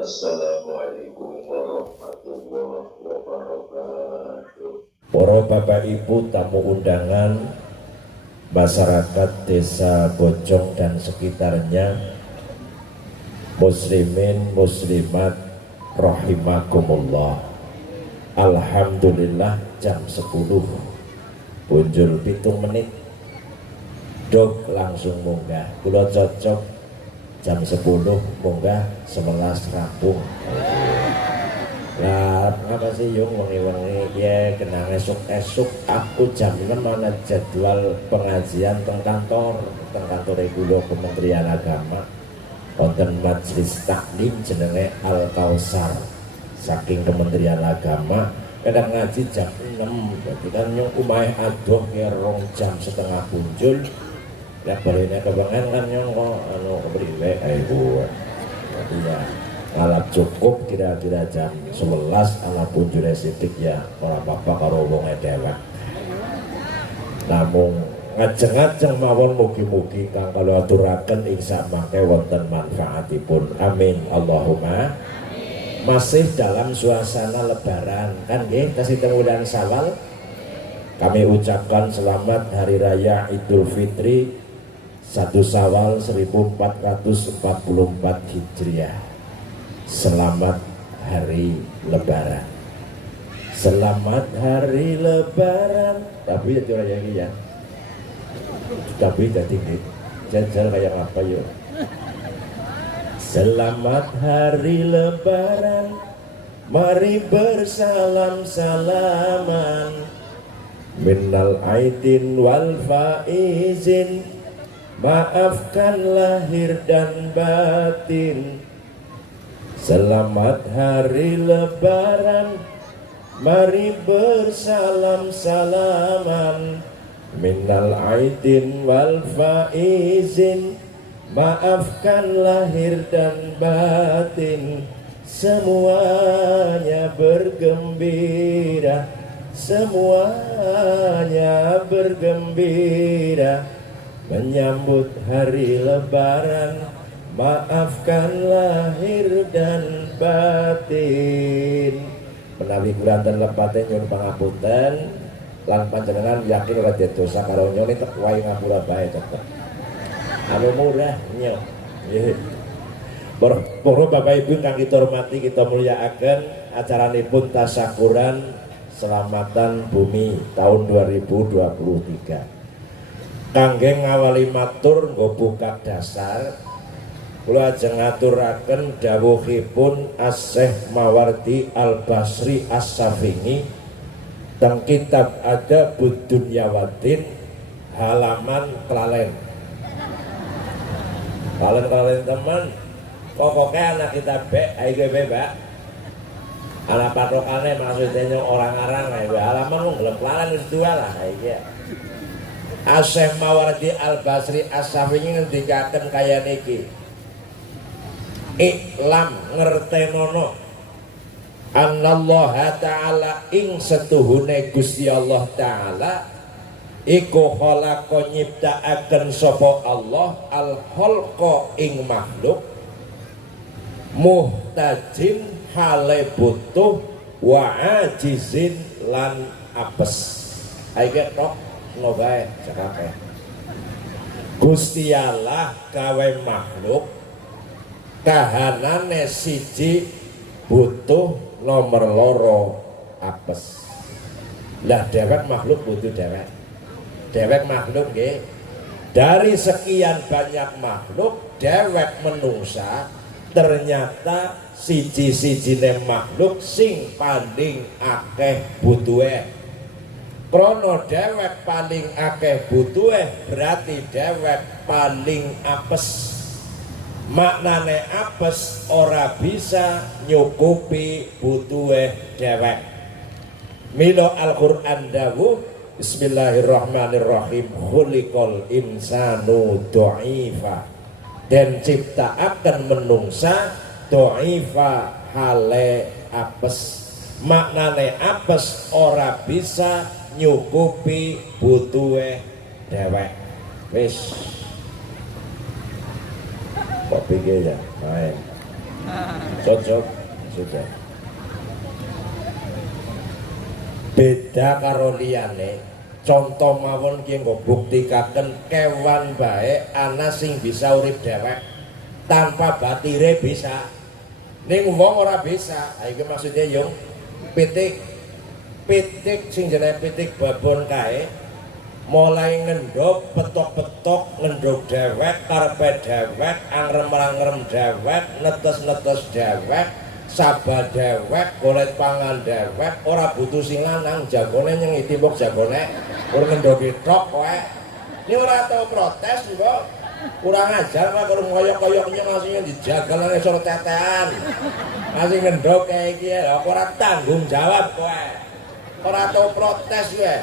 Assalamualaikum warahmatullahi wabarakatuh. Para bapak ibu tamu undangan, masyarakat desa Bojong dan sekitarnya, muslimin muslimat rahimakumullah. Alhamdulillah jam 10 punjul 7 menit dok langsung munggah. Kula cocok jam 10 munggah 11 rampung. Lah ngapa sih yung wengi-wengi ya kenang esuk-esuk aku jam 6 mana jadwal pengajian teng kantor kula Kementerian Agama wonten majelis taklim jenenge Al Kausar saking Kementerian Agama kadang ngaji jam 6 berarti kan yung umai adoh ya rong jam setengah punjul ya barene kebangan kan yung kepriwe ayo jadi ya ngalap cukup kira-kira jam 11 ala punjule sidik ya ora apa-apa karo wonge dewek namung ngajeng-ngajeng mawon mugi-mugi kang kula aturaken insya mangke wonten manfaatipun amin Allahumma amin. Masih dalam suasana lebaran kan nggih kasih bulan Syawal kami ucapkan selamat hari raya Idul Fitri 1 Syawal 1444 Hijriah. Selamat hari lebaran. Selamat hari lebaran. Tapi ya yang ini ya. Tapi jadi jajal kayak apa yuk. Selamat hari lebaran. Mari bersalam-salaman. Minnal aidin wal faizin. Maafkan lahir dan batin. Selamat hari lebaran. Mari bersalam-salaman. Minnal aidin wal faizin. Maafkan lahir dan batin. Semuanya bergembira. Semuanya bergembira menyambut hari lebaran, maafkan lahir dan batin. Menawi kula dan lepaten nyuwun pangapunten lan panjenengan yakin ora dosa karo nyuwun tek wae ngapura bae tetep. Anu murah nyo. Nggih. Para bapak ibu kang kita hormati kita mulyakaken acaranipun tasyakuran selamatan bumi tahun 2023. Kangge ngawali matur nggo buka dasar kula ajeng ngaturaken dawuhipun As-Syaikh Mawardi Al-Basri As-Safingi teng kitab Adabud Dunyawaddin halaman kelalen teman pokoknya anak kita ayo bebek anak patokane maksudnya orang-orang halaman ngelem kelalen wis dua lah iya. As-Syaikh Mawardi Al-Basri As-Safingi ngendikaken kaya niki. Iklam ngertenono Anallaha ta'ala ing setuhune Gusti Allah ta'ala iku khalaqa nyiptakaken sapa Allah al-khalqa ing makhluk muhtajin hale butuh wa ajizin lan apes. Ayo tok ngobae sakake. Gusti Allah gawe makhluk kahanane siji butuh nomor loro apes. Lah dewek makhluk butuh dewek. Dewek makhluk nggih. Dari sekian banyak makhluk dewek menungsa ternyata siji-sijine makhluk sing paling akeh butuhe. Krono dewek paling akeh butuhe berarti dewek paling apes. Maknane apes ora bisa nyukupi butuhe dewek. Mila Al-Qur'an dawuh Bismillahirrahmanirrahim khuliqal insanu dha'ifa dan ciptaaken menungsa dha'ifa hale apes. Maknane apes ora bisa nyukupi butuhe dewek. Wis kok pikir ya main Cocok sudah. Beda karo liyane. Contoh mawon ki nggo buktikaken kewan bae ana sing bisa urip dhewek tanpa batire bisa. Ning wong ora bisa. Ha iki maksudnya yung pitik sing jenenge pitik babon kae mulai ngendhog petok-petok ngendhog dhewek karepe dhewek angrem-angrem dhewek netes-netes dhewek sabah dhewek golek pangan dhewek ora butuh sing lanang jagone nyengiti mbok jagone ora ngendhoge tok kowe ini ora tau protes mbok kurang ajar kok karo ngoyok-ngoyoknya ngasih dijagal nang isor tetean ngasih ngendhog kae iki lho ora tanggung jawab kowe ora tau protes kowe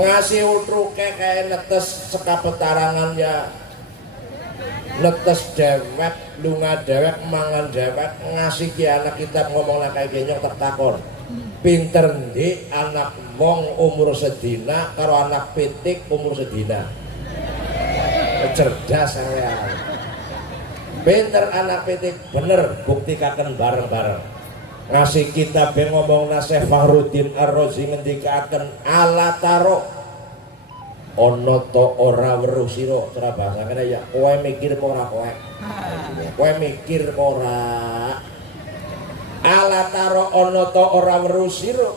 ngasih utruke kayak netes sekapetarangan ya netes dewek lunga dewek mangan dewek ngasih ki anak kita ngomong lah kayak genyong tertakon pinter ndi anak wong umur sedina karo anak pitik umur sedina cerdas saya pinter anak pitik bener buktikaken bareng-bareng ngasih kita ben ngomong nasih Fahruddin Ar-Razi ngendikaken ala taro ana to ora weruh sira cara bahasane ya kowe mikir apa ora kowe mikir apa ora ala taro ana to ora weruh sira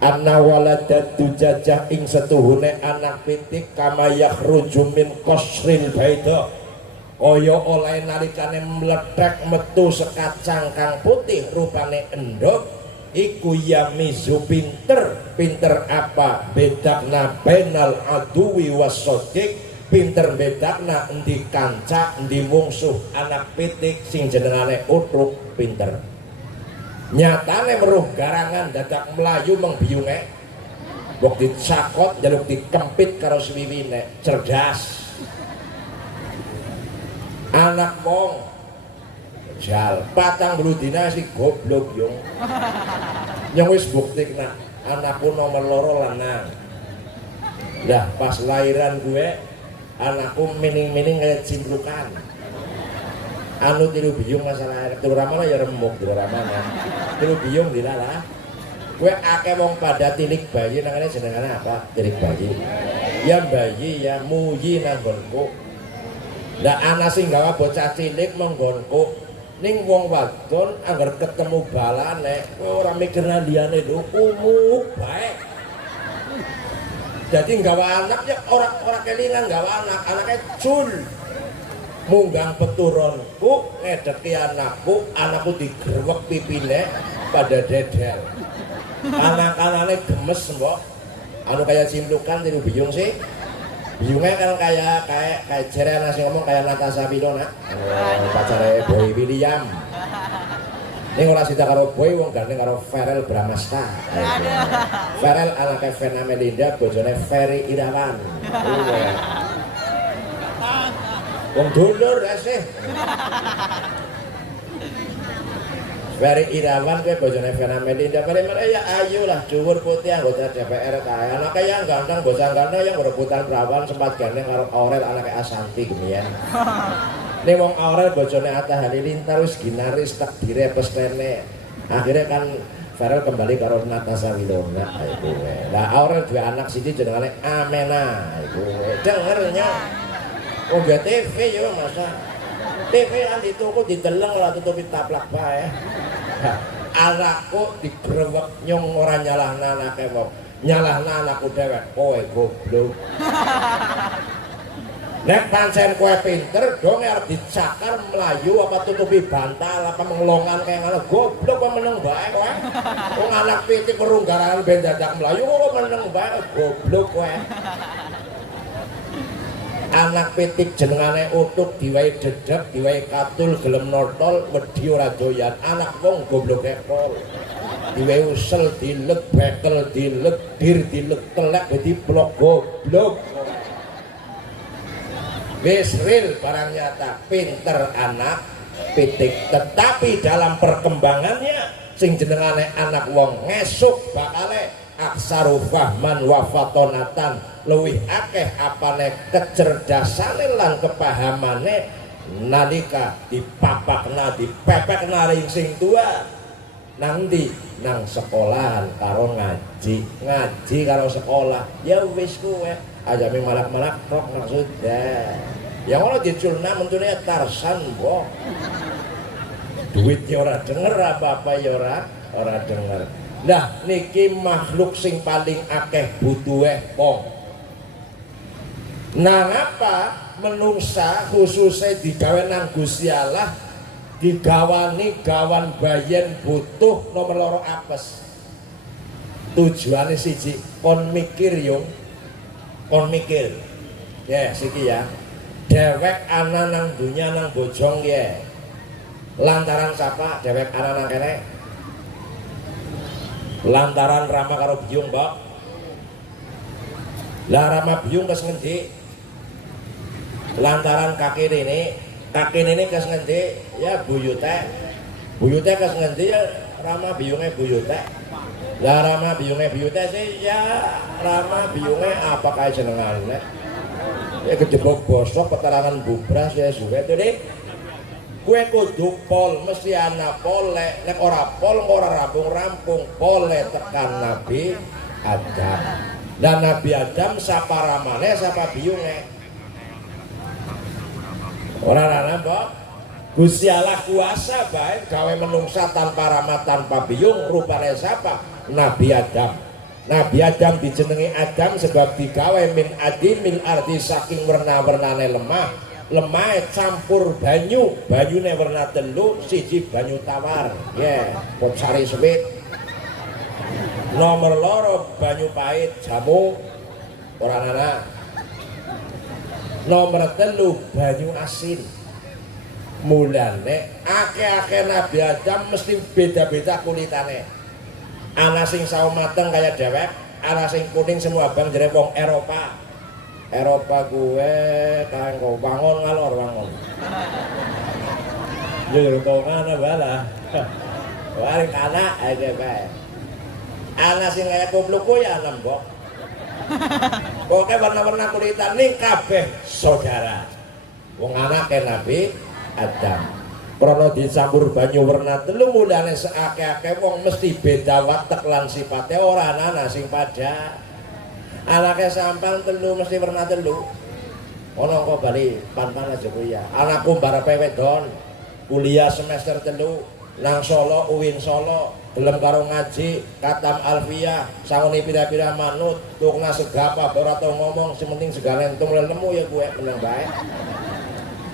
anna waladatu jajah ing setuhune anak pitik kama yakhruju min qasril baida kaya oleh nalikane mledhek metu sekacang kang putih rupane endhog iku yamizu pinter apa bedakna bainal aduwi wasodik pinter bedakna endi kanca endi mungsuh anak pitik sing jenengane utruk pinter nyatane weruh garangan dadak melayu mengbiyunge mbok dicakot njaluk dikempit karo swiwine cerdas anak wong jal patang bulu dina si goblok yung yang wis buktikna anakku nomor loro lanang lah pas lahiran gue anakku mining-mining kayak cimbrukan anu tilu biyung masalah tilu ramana ya remuk tilu ramana tilu biyung dilala gue akeh wong pada tilik bayi nangane jenengane apa tilik bayi ya bayi ya muyi nanggonku lah ana sing gawa bocah cilik menggonku ning wong wadon anggar ketemu balane ora mikir liyane lho umuk bae dadi gawa anak ya ora kelingan gawa anake cul munggang peturonku ngedeki anakku digrewek pipine pada dedel anak-anane gemes mbok anu kaya cimplukan tiru biyung sih biyungnya kan kayak jere nasi ngomong kayak Natasha Wilona pacare Boy William ini ora sida karo Boy wong gandeng karo Ferel Bramasta Ferel anaknya Vena Melinda bojone Ferry Irawan wong dulur sih Ferry Irawan ke bojone Vena Melinda mereka ya ayu lah dhuwur putih anggota DPR kaya anaknya yang ganteng bocah ganteng yang berebutan perawan sempat gandeng karo Aurel anaknya Asanti gemian ini wong Aurel bojone Atta Halilintar wis ginaris takdire pestene akhirnya kan Ferel kembali karo Natasha Wilona itu lah Aurel dua anak siji jenengane Amena itu dengernya oh gak TV ya masa TV kan dituku dideleng ora tutupi taplak bae anakku digrewek nyong ora nyalahna anake wong nyalahna anakku dhewek kowe goblok nek pancen kowe pinter dong arep dicakar melayu apa tutupi bantal apa menglongan kaya ngono goblok kok meneng bae kowe wong anak pitik perunggaran ben dadak melayu kok meneng bae goblok kowe anak pitik jenengane utuk diwai dedek diwai katul gelem notol wedi ora doyan anak wong gobloke pol diwai usel dilek bekel dilek dir dilek telek dadi blok goblok wis real barang nyata pinter anak pitik tetapi dalam perkembangannya sing jenengane anak wong ngesuk bakale aksaru fahman wa fatonatan luwih akeh apane kecerdasane lan kepahamane nalika dipapakna dipepekna ring sing tua nang ndi nang sekolahan karo ngaji karo sekolah ya wis kuwe aja ming malak-malak kok maksudnya ya ngono diculna mentune Tarsan mbok duitnya ora denger apa-apa ya ora denger. Nah niki makhluk sing paling akeh butuhe wong. Nah apa menungsa khususnya digawe nang Gusti Allah digawani gawan bayen butuh nomor loro apes. Tujuane siji kon mikir yung kon mikir ya siki ya dewek ana nang dunya nang bojong ya lantaran siapa dewek ana nang kene lantaran Rama karo Biyung mbok lah Rama Biyung kes ngendi lantaran kaki ini kes ngendi ya buyute kes ngendi ya Rama Biyunge buyute lah Rama Biyunge buyute sih ya Rama Biyunge apa kaya jenengane ya kejebok bosok peterangan bubras ya suwe itu deh kue kudu pol mesti ana pole nek ora pol ora rampung pole tekan Nabi Adam dan Nabi Adam sapa ramane sapa biyunge ora napa Gusti Allah kuasa bae gawe menungsa tanpa rama tanpa biyung rupane sapa Nabi Adam. Nabi Adam dijenengi Adam sebab digawe min adimil ardi saking werna-wernane lemah campur banyune werna telu siji banyu tawar ya pot sari sewit nomor loro banyu pahit jamu ora ana nomor telu banyu asin mulane akeh-akeh Nabi Adam mesti beda-beda kulitane ana sing sawo mateng kaya dewek ana sing kuning semua abang jere wong Eropa gue kanggo bangun ngalor bangun jujur ngana bala waring kana aja bae ana sing kaya kopluku ya nembok pokoke warna-warna kulitan ning kabeh saudara wong anake Nabi Adam krana dicampur banyu werna telu mulane seake-ake wong mesti beda watek lan sipate ora ana sing padha anake sampang telu mesti werna telu ono kok bali pan-pan aja kuliah anakku barepe wedon kuliah semester telu nang Solo UIN Solo gelem karo ngaji katam alfiyah sangone pira-pira manut tukna segapa ora tau ngomong sing penting segala entung nemu ya gue meneng bae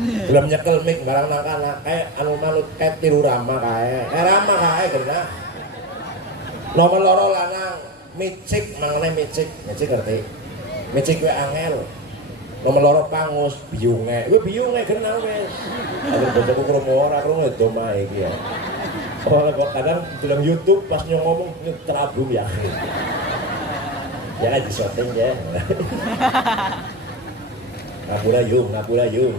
belum nyekel mik barang nang kana kae anu manut kae tiru Rama kae Rama kae genah nomor loro lanang micik mangane micik ngerti micik kuwi angel nomor loro pangus biyunge kuwi biyunge genah wis aku bojoku krungu ora krungu domae iki ya ora kok kadang dalam YouTube pas ngomong terabung ya jangan disoting ya ngapura yung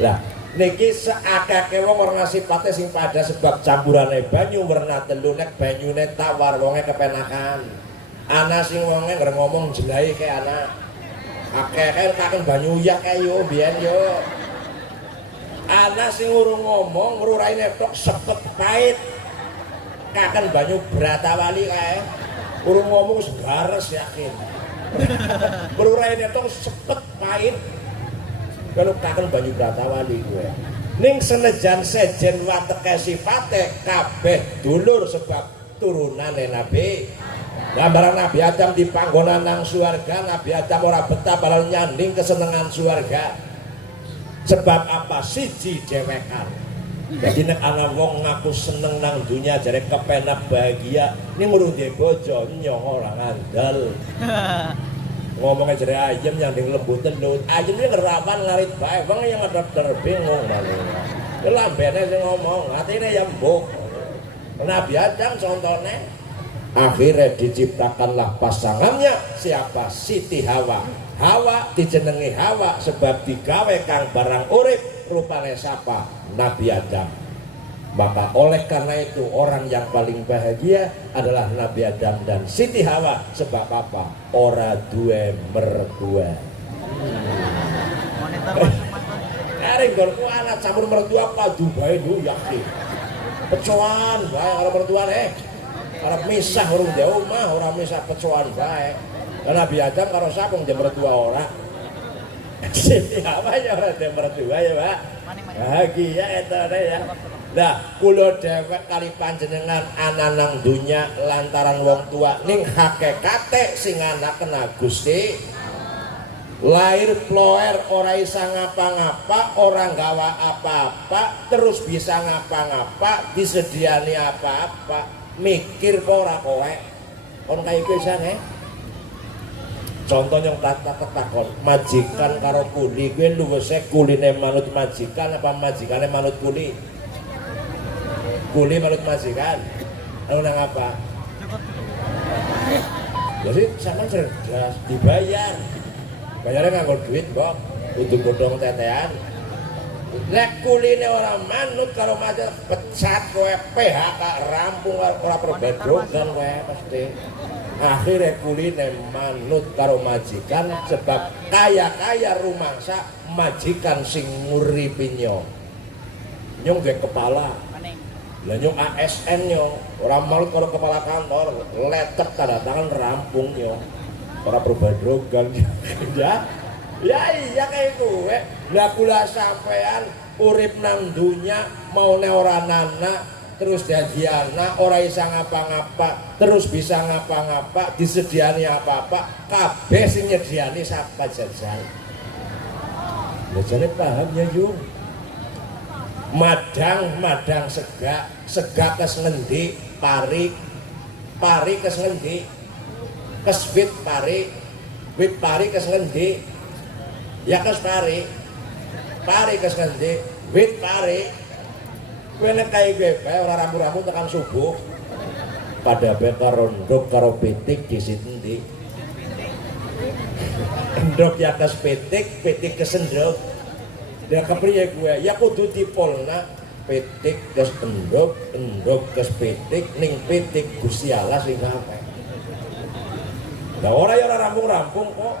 lah niki seakake wong ora sipate sing padha sebab campurane banyu werna telu nek banyune tawar wonge kepenakan ana sing wonge ngger ngomong jelahe kae ana akeh kakek banyu ya kae yo biyen yo ana sing urung ngomong ruraine tok sepet pait kakek banyu Bratawali kae urung ngomong sebares yakin ruraine tok sepet pait kalau kakek banyu Bratawali gue ning senejan sejen wateke sifate kabeh dulur sebab turunane Nabi gambaran Nabi Adam di panggonan nang swarga Nabi Adam ora betah balal nyanding kesenengan swarga sebab apa siji dewekan jadi nek ana wong ngaku seneng nang dunia jare kepenak bahagia ning urung duwe bojo nyong ora ngandel ngomongnya jere ayam yang di lembut telut ayam ini ngerapan ngarit baik bang yang ada terbingung malah lambene sing ngomong hati ini yang buk Nabi Adam contohnya akhirnya diciptakanlah pasangannya siapa Siti Hawa dijenengi Hawa sebab digawe kang barang urip rupane siapa Nabi Adam maka oleh karena itu orang yang paling bahagia adalah Nabi Adam dan Siti Hawa sebab apa? Ora duwe mertua Mari nggonku anak campur mertua padu bae yakin. Pecoan bae karo mertuane. Arep misah urung ndek omah, ora misah pecoan bae. Lah Nabi Adam karo sapa ndek mertua ora? Apa ya ora ndek mertua ya, Pak? Bahagia etane ya. Lah kula dhewek kali panjenengan ana nang donya lantaran wong tua ning hakikate sing anaken Gusti. Lahir ploer ora isa ngapa-ngapa, ora nggawa apa-apa, terus bisa ngapa-ngapa, disediani apa-apa, mikir kok ora kowe. Kon kaya pisane. Contoh yang tak takon, majikan karo kuli kuwi luwese kuline manut majikan apa majikane manut kuli? Kuli manut majikan. Lalu nang apa? Jadi sama cerdas dibayar. Bayarnya nganggo duit kok, untuk godhong tetean. Lek kuline ora manut karo macet pecat kowe PHK rampung ora perbedrogan kowe pasti. Akhirnya kuline manut karo majikan sebab kaya-kaya rumangsa majikan sing nguripi nyong. Nyong ge kepala. Lah nyong ASN nyong, ora manut karo kepala kantor, letek tanda tangan rampung nyong. Ora perbedrogan ya. Ya iya kayak kowe. Lah kula sampean urip nang dunya maune ora nana terus dadi anak ora isa ngapa-ngapa terus bisa ngapa-ngapa disediani apa-apa kabeh sing nyediani sapa jajal. Lha jane paham ya Yung. Madang segak kes ngendi pari kes ngendi kes wit pari kes ngendi ya kes pari kes ngendi wit pari kowe nek kaya kowe ora ramu-ramu tekan subuh pada bae karo ndok karo pitik di sini ndok ya kes pitik kes ndok ya kepriye kowe ya kudu dipolna pitik kes ndok kes pitik ning pitik Gusti Allah sing ngake. Lah ora ya ora rampung-rampung kok.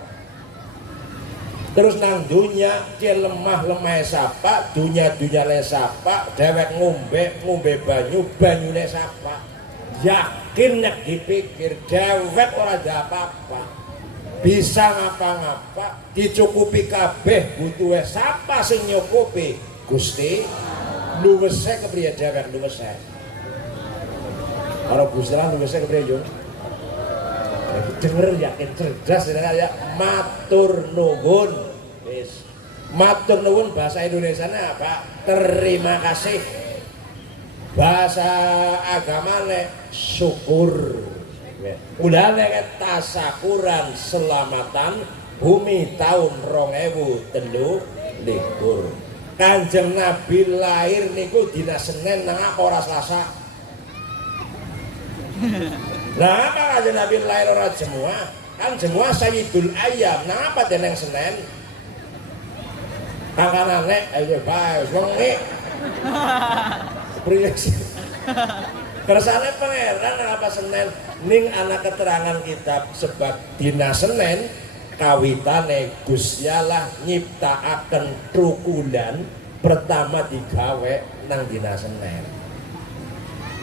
Terus nang dunya ki lemah sapa, dunya le sapa, dhewek ngombe banyune sapa. Yakin nek dipikir dhewek ora ada apa-apa. Bisa ngapa-ngapa, dicukupi kabeh butuhe sapa sing nyukupi? Gusti. Luwese kepriye dhewek luwese. Karo Gusti lan luwese kepriye yo? Denger yakin cerdas ya matur nuwun wis matur nuwun bahasa Indonesianya apa terima kasih bahasa agamane syukur mulane tasakuran selamatan bumi tahun 2023 Kanjeng Nabi lahir niku dina Senin nang ora Selasa. Nah, apa Kanjeng Nabi lahir ora Jemuah? Kan Jemuah Sayyidul Ayyam. Nah, apa deneng Senin? Kanganane ayo bae wengi. Priye sih? Kersane pangeran apa Senin ning ana keterangan kitab sebab dina Senin kawitane Gusti Allah nyiptakaken trukulan pertama digawe nang dina Senin.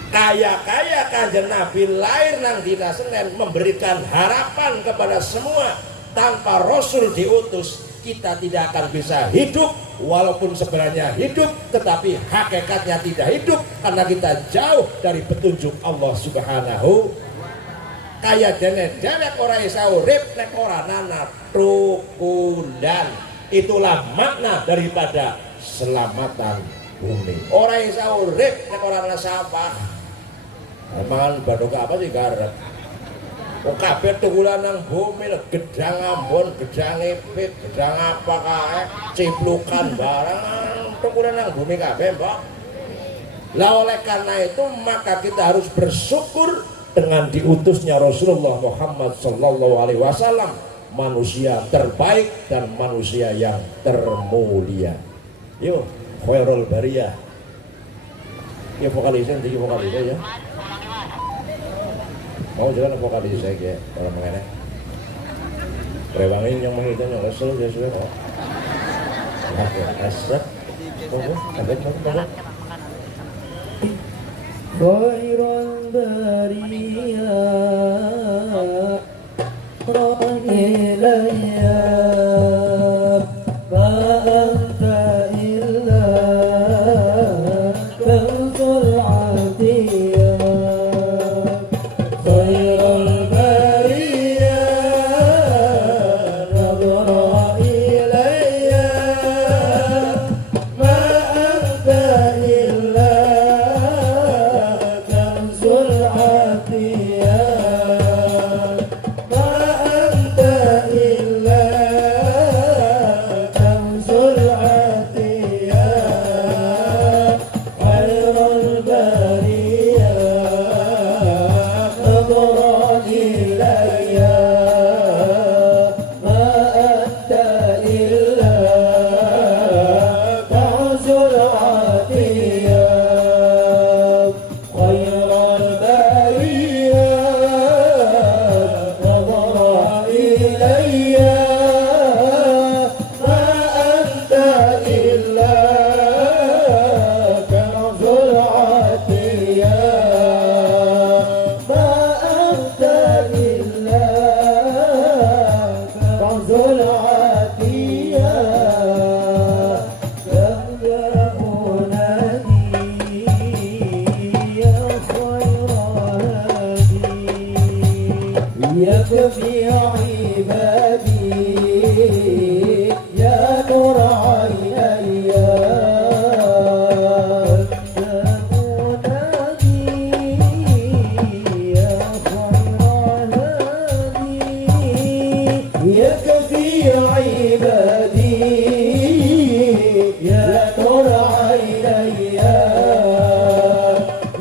Kaya-kaya Kanjeng Nabi lahir nang dina Senin memberikan harapan kepada semua. Tanpa Rasul diutus kita tidak akan bisa hidup, walaupun sebenarnya hidup tetapi hakikatnya tidak hidup karena kita jauh dari petunjuk Allah Subhanahu. Kaya dene dewek ora isa urip nek ora nana trukulan. Itulah makna daripada selamatan bumi. Ora isa urip nek ora ana sampah. Mangan badhoka apa sih garep. Kok kabeh tukulan nang bumi gedang Ambon, gedang Ipit, gedang apa kae, ciplukan barang tukulan nang bumi kabeh, Mbak. Lah oleh karena itu maka kita harus bersyukur dengan diutusnya Rasulullah Muhammad sallallahu alaihi wasallam, manusia terbaik dan manusia yang termulia. Yo, khairul bariyah. Ya vokalisnya nanti vokalisnya ya. Mau jalan vokalis saya kayak orang mengenai. Rewangin yang menghidupkan yang kesel dia sudah kok. Oke, asap. Khairul bariyah ilayya ma anta illa kanzul atiyah khairul bariyah nadra ilayya ma anta illa kanzul atiyah يكفي عبادي يا نور عيني يكفي عبادي يا نور عيني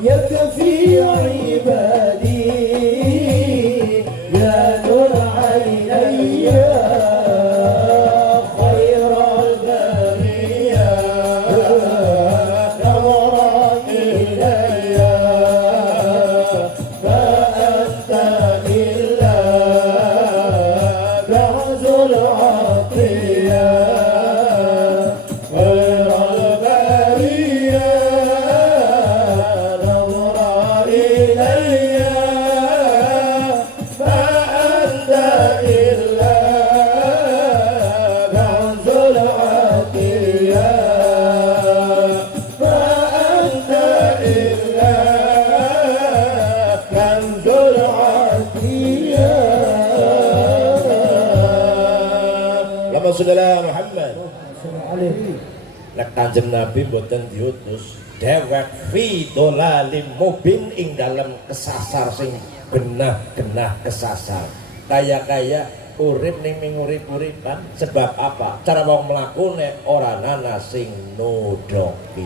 يكفي عبادي يا نور عيني خير البرية نظرا إلي فأنت إلا كنز العطية خير البرية نظرا إلي فأنت إلا كنز العطية فأنت إلا كنز العطية Lama saudara Muhammad nek Kanjeng Nabi mboten diutus dewek fi dolalim mubin ing dalem kesasar sing genah-genah kesasar kaya urip ning urip-uripan sebab apa cara wong mlakune ora ana sing nudoki.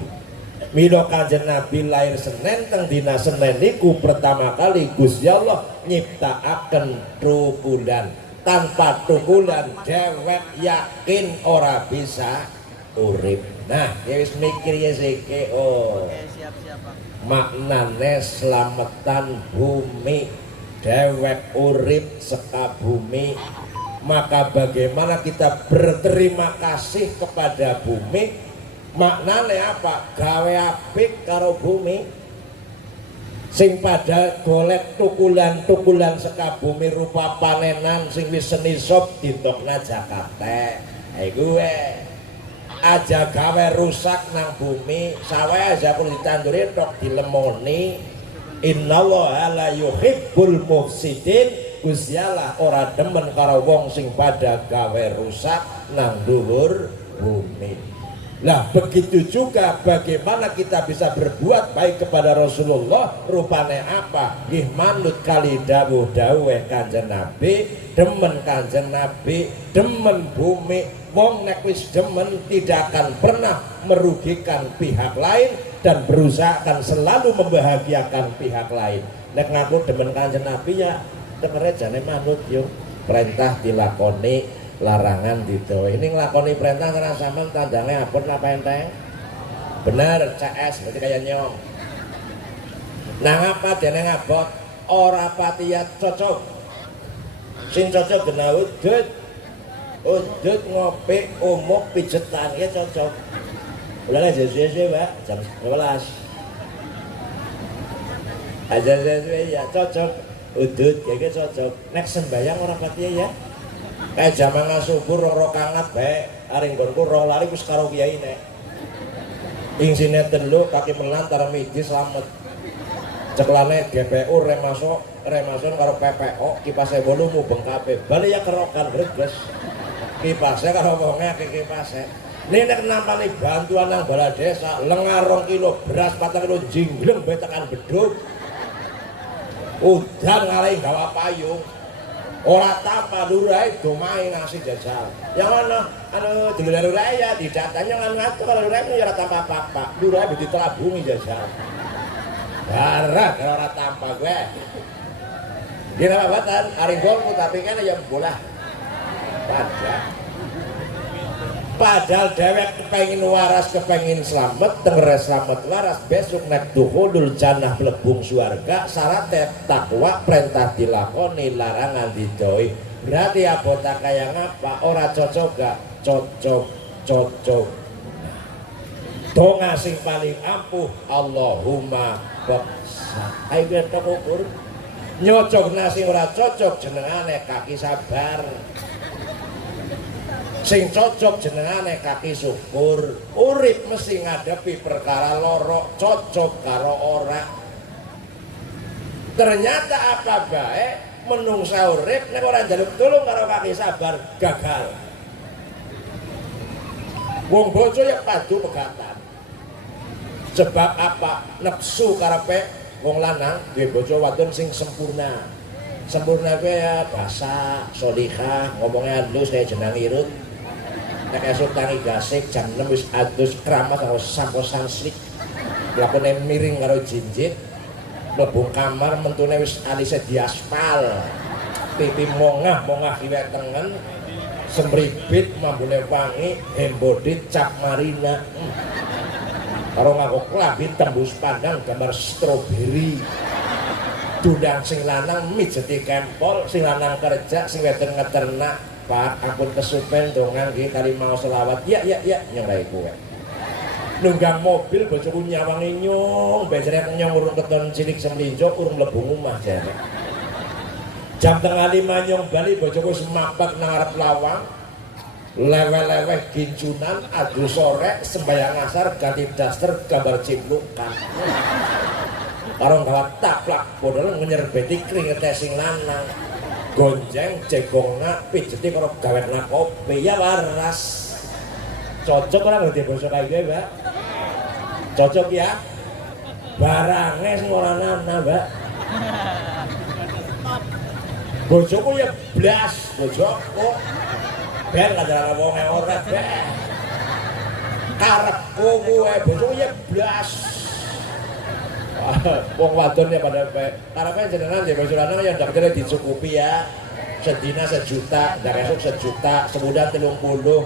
Mila Kanjeng Nabi lahir Senin teng dina Senin niku pertama kali Gusti Allah nyiptakaken trukulan. Tanpa tukulan dewek yakin ora bisa urip. Nah, ya wis mikir ya sik maknane slametan bumi dewek urip seka bumi. Maka bagaimana kita berterima kasih kepada bumi? Maknane apa? Gawe apik karo bumi. Sing pada golek tukulan-tukulan seka bumi rupa panenan sing wis senisop ditokna Jakarta. Iku aja gawe rusak nang bumi, sawah aja perlu ditanduri tok dilemoni. Innallaha la yuhibbul mufsidin. Gusti Allah ora demen karo wong sing pada gawe rusak nang dhuwur bumi. Nah begitu juga bagaimana kita bisa berbuat baik kepada Rasulullah. Rupanya apa? Nggih manut kali dawuh-dawuhe Kanjeng Nabi. Demen Kanjeng Nabi, demen bumi. Wong nek wis demen tidak akan pernah merugikan pihak lain dan berusaha akan selalu membahagiakan pihak lain. Nek ngaku demen Kanjeng Nabi ya dengernya jane manut yo. Perintah dilakoni, larangan gitu. Ini ngelakoni perintah karena sampean tandangnya apun apa enteng? Benar, CS berarti kayak nyong. Nah apa dene ngabot ora patiya cocok. Sing cocok genah udut ngopi umuk pijetan ya cocok. Mulane sesuai Pak jam 12. Aja sesuai ya cocok. Udut kayak cocok. Nek sembayang ora pati ya. Kayak jaman subuh rong rokangat bae. Aring nggonku roh lari wis karo kiai nek. Ing sine telu kaki melantar miji slamet. Ceklane GPU remason karo PPO kipase 8 mubeng kabeh. Bali ya kerokan breges. Kipase karo wonge kipase. Nek nampani bantuan nang bala desa lengar 2 kilo beras 4 kilo jingleng bae tekan beduk. Udan ngalahi gawa payung. Ora tanpa lurai domae ngasih jajal. Yang mana dulur lurai ya didatanya ngatu kalau lurai ya ora tanpa apa-apa. Lurai ditelabungi jajal. Darah kalau ora tanpa gue. Dina babatan aring golku tapi kan ya bolah. Padahal dewek kepengin waras, kepengin slamet, tengere slamet waras, besok nek dukhulul jannah mlebung swarga, syaratnya takwa, perintah dilakoni, larangan didoi. Berarti abota kaya ngapa? Ora cocok gak? Cocok. Donga sing paling ampuh, Allahumma baksa. Ayo biar kukur. Nyocok nasi ora cocok jenengane kaki sabar. Sing cocok jenengane kaki syukur. Urip mesti ngadepi perkara loro, cocok karo ora. Ternyata apa bae menungsa urip nek ora njaluk tulung karo kaki sabar gagal. Wong bojo ya padu pegatan. Sebab apa? Nepsu karepe wong lanang duwe bojo wadon sing sempurna. Sempurna kuwi ya basa, sholihah, ngomongnya halus kayak jenang irut. Nek esuk tangi gasik jam 6 wis adus keramas karo sampo sanslik. Lakone miring karo jinjit. Mlebu kamar mentune wis alise diaspal. Pipi mongah kiwek tengen. Semribit mambune wangi, hembodit cap marina. Karo nganggo klambi tembus pandang gambar stroberi. Dundang sing lanang mijeti kempol, sing lanang kerja, sing wedon ngeternak. Pak, ampun kesupen dongan nggih kali mau selawat. Ya, nyengrai kowe. Nunggang mobil bojoku nyawangi nyong, besere nyong urung keton cilik semlinjo urung mlebu omah jare. Jam 4:30 nyong bali bojoku semapak nang arep lawang. Lewe-lewe gincunan adu sore sembayang asar ganti daster gambar ciplukan. Karo gawa taplak bodol nyerbeti kringete sing lanang. Gonjeng jegongna pijeti karo gawena kopi ya waras. Cocok ora ngerti basa kae kowe, Mbak? Cocok ya? Barange sing ora ana, Mbak. Bojoku ya blas, bojoku. Ben kadang wonge ora ben. Karepku kowe bojoku ya blas. Wong wadon ya pada karepe jenengan ya bojo lanang ya ndak kira dicukupi ya. Sedina 1 juta, ndak esuk 1 juta, sebulan 30.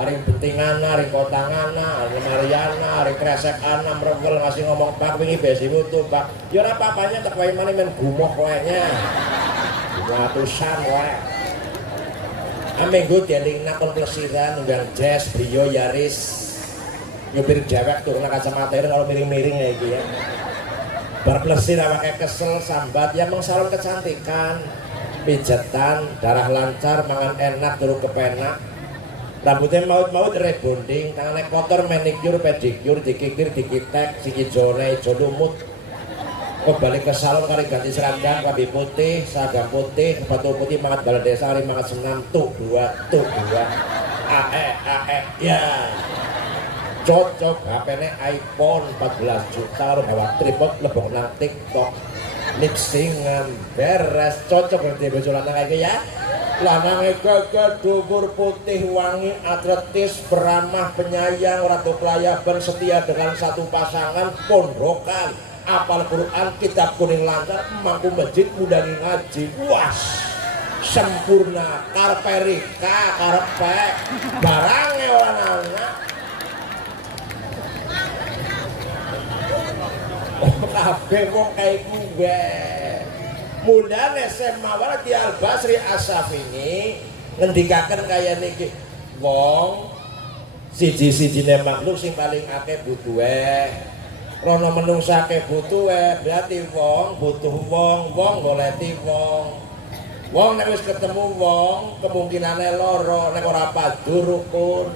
Aring bentingana, aring kotangana, aring mariana, aring kresekana, mrewel ngasih ngomong Pak wingi besi mutu Pak. Ya ora apa-apanya tak wae mane men gumoh kowe nya. Ratusan wae. Amenggo dielingna kon plesiran nunggang jazz, Brio Yaris. Nyupir dewek turun kacamata kalau miring-miring ya iki ya. Bar plesir awake kesel sambat ya meng salon kecantikan. Pijetan, darah lancar, mangan enak, turu kepenak. Rambutnya maut-maut rebonding, tangannya kotor, manicure, pedicure, dikikir, dikitek, siki jone, jolumut. Kembali ke salon kali ganti seragam, kabi putih, seragam putih, sepatu putih, mangat bala desa, hari mangat senam, tuh dua, ya. Cocok, HP-nya iPhone 14 juta, bawa tripod, lebok nang TikTok. Mixingan beres cocok berarti bojo lanang kayak ya. Lanange gagah dhuwur putih wangi atletis beramah penyayang ratu pelayaban setia dengan satu pasangan pondokan apal Quran kitab kuning lancar mangku masjid mudangi ngaji puas sempurna karepe Rika karepe barange ora anak. Kabeh wong kaya kuwe mulane semawar di Al-Basri As-Safini ngendikaken kaya niki wong siji-sijine makhluk sing paling akeh butuhe. Rono menungsa akeh butuhe, berarti wong butuh wong, wong goleti wong. Wong nek wis ketemu wong, kemungkinane loro nek ora padu rukun.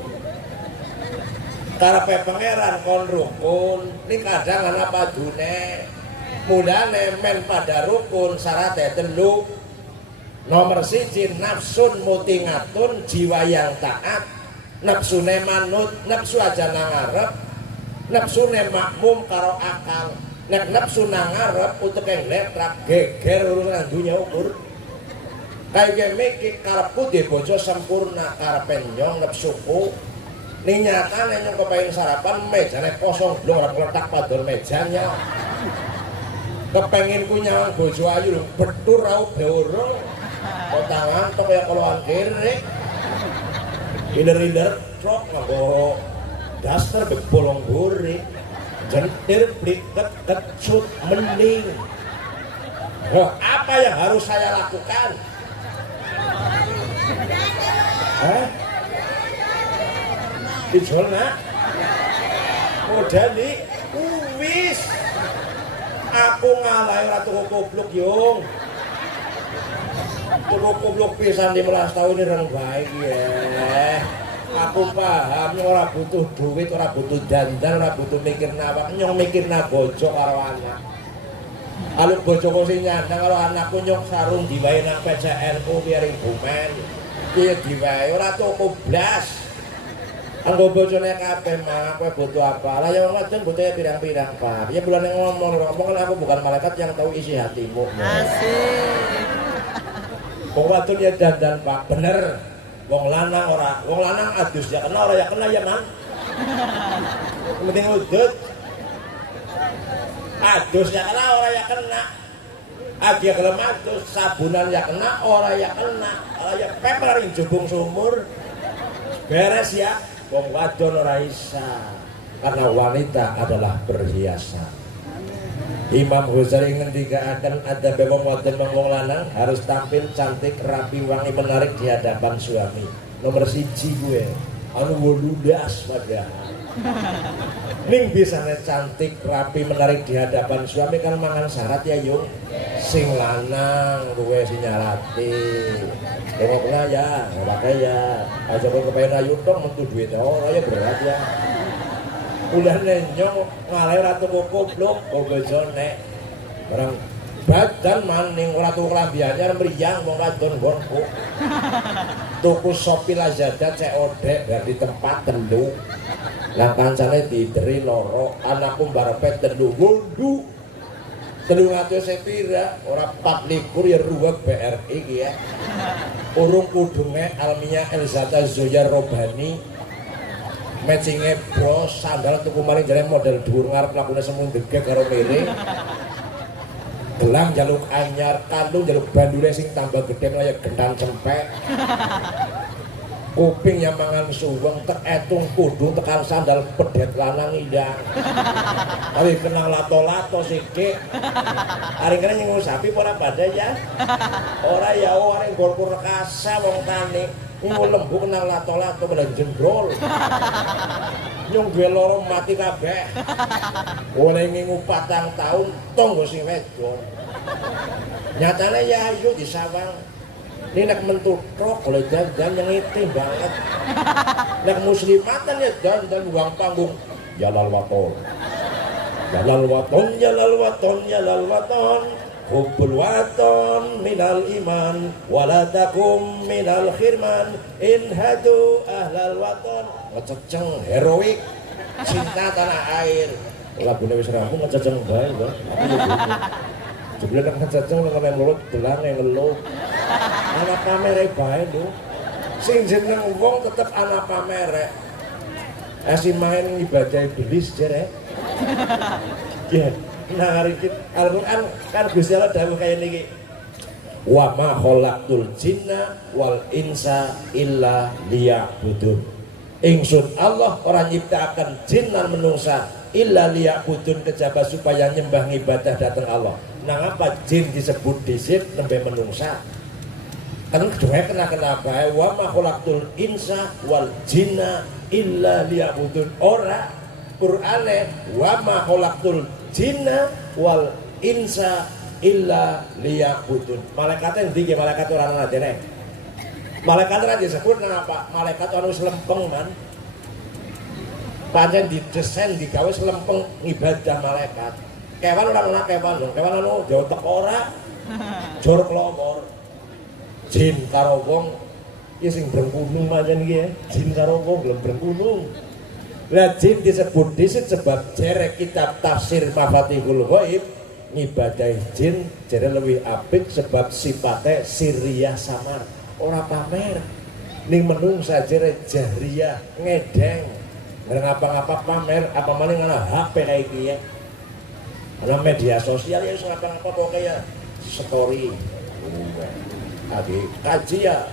Karepe pangeran kon rukun, ini kadang ana padune. Mulane men pada rukun syaratnya 3. Nomor 1 nafsun mutingatun, jiwa yang taat. Nafsune manut, nafsu aja nang ngarep. Nafsune makmum karo akal. Nek nafsu nang ngarep utek letrak geger urusan dunya ukur. Kayak mikir karepku di bojo sempurna, karepe nyong nafsuku. Ning nyatane nyong kepengin sarapan mejane kosong blong ora kletak padol mejanya. Kepengin ku nyawang bojo ayu lho betur raup beurung. Kok tangan tok kaya koloan kiri. Inder-inder trok nganggo daster bebolong guri. Jentir bliket kecut mending. Oh, apa yang harus saya lakukan? Dijol nak modal nih wis aku ngalahin ratu goblok yung tuku goblok pisan 15 tahun ini orang baik ya. Aku paham ora butuh duit, ora butuh dandan, ora butuh mikir nawak, nyong mikir na bojo karo anak. Kalau bojo kok sing nyandang karo anakku nyong sarung diwae nang PCNU biar ibu men. Piye diwae ora toko blas. Anggo bojone kabeh mah kowe butuh apa? Lah ya wong wadon butuhe pirang-pirang, Pak. Ya bulane ngomong kan aku bukan malaikat yang tahu isi hatimu. Asik. Wong wadon ya dandan, Pak. Bener. Wong lanang ora. Wong lanang adus ya kena ora ya kena ya, Man. Penting udut. Adus ya kena ora ya kena. Agi gelem adus sabunan ya kena ora ya kena. Ora ya pepler ing jubung sumur. Beres ya. Wong wadon ora isa karena wanita adalah perhiasan. Imam Ghazali ngendikaken ada wong wadon wong lanang harus tampil cantik, rapi, wangi, menarik di hadapan suami. Nomor 1 gue anu woludas padahal. Ning bisane cantik, rapi, menarik di hadapan suami kan mangan syarat ya yung. Sing lanang luwe sing nyarati. Tengoknya ya, pakai ya. Aja kok kepengen ayu tok mentu duit ora ya berat ya. Ulah nenyong ngalih ratu goblok, bojone. Barang badan maning ora tuku klambi anyar mriyang wong wadon nggonku. Tuku Shopee Lazada COD bar di tempat 3. Lah kancane dideri loro, anakku barepe 3 wundu. 300 pira, ora 24 ya ruwet BRI iki ya. Urung kudunge Almia Elzata Zoya Robani. Matchinge bros sandal tuku maling jare model dhuwur ngarep lakune semu degek karo miring. Gelang jaluk anyar, kantung jaluk bandule sing tambah gedhe kaya gentan cempek. Kuping yang mangan suweng, teketung kudung tekan sandal pedet lanang indang. Tapi kenal lato-lato sikik. Hari kena nyenggung sapi ora badai ya. Ora ya orang gorkur rekasa wong tani. Nyenggung lembu kenal lato-lato pada jendrol. Nyung duwe loro mati kabeh. Oleh ngingu 4 tahun tonggo sing wedok. Nyatane ya ayo disawang. Ini nek mentutrok oleh jajan yang itu banget. Nek muslimatan ya jajan uang panggung. Jalal waton. Jalal waton, jalal waton, jalal waton. Hubbul waton minal iman. Walatakum minal khirman. Inhadu ahlal waton. Ngececeng heroik. Cinta tanah air. Lagunya wis rampung ngececeng bae kok. Jebule nek ngececeng nek nang mulut gelang yang ngeluh. Anak pamere bae lho. Sing jeneng wong tetep anak pamere. Asi main ibadah iblis jere. Ya, nah hari Al-Qur'an kan Gusti Allah dawuh kaya niki. Wa ma khalaqtul jinna wal insa illa liya'budun. Ingsun Allah ora nyiptakaken jin lan menungsa illa liya'budun kejaba supaya nyembah ibadah dateng Allah. Nang apa jin disebut disit nembe menungsa? Kan kedua kenapa wa ma khalaqtul insa wal jinna illa liya'budun. Ora Qur'ane wa ma khalaqtul jinna wal insa illa liya'budun. Malaikate ndi nggih malaikat ora ana dene. Malaikat ora disebut napa? Malaikat anu selempeng man. Pancen didesain digawe selempeng ibadah malaikat. Kewan ora ana kewan lho. Kewan anu jotek ora. Jor klomor. Jin karo wong iki sing brengkunung pancen iki ya. Jin karo wong gelem brengkunung. Lah jin disebut dhisik sebab jerek kitab tafsir Mafatihul Ghaib ngibadahi jin jere luwih apik sebab sifate sirriyah samar. Ora pamer. Ning menungsa jere jahriyah ngedeng. Ngapa-ngapa pamer apa maning ana HP kayak iki ya. Ana media sosial ya ngapa-ngapa kok kaya story. Adi kaji ya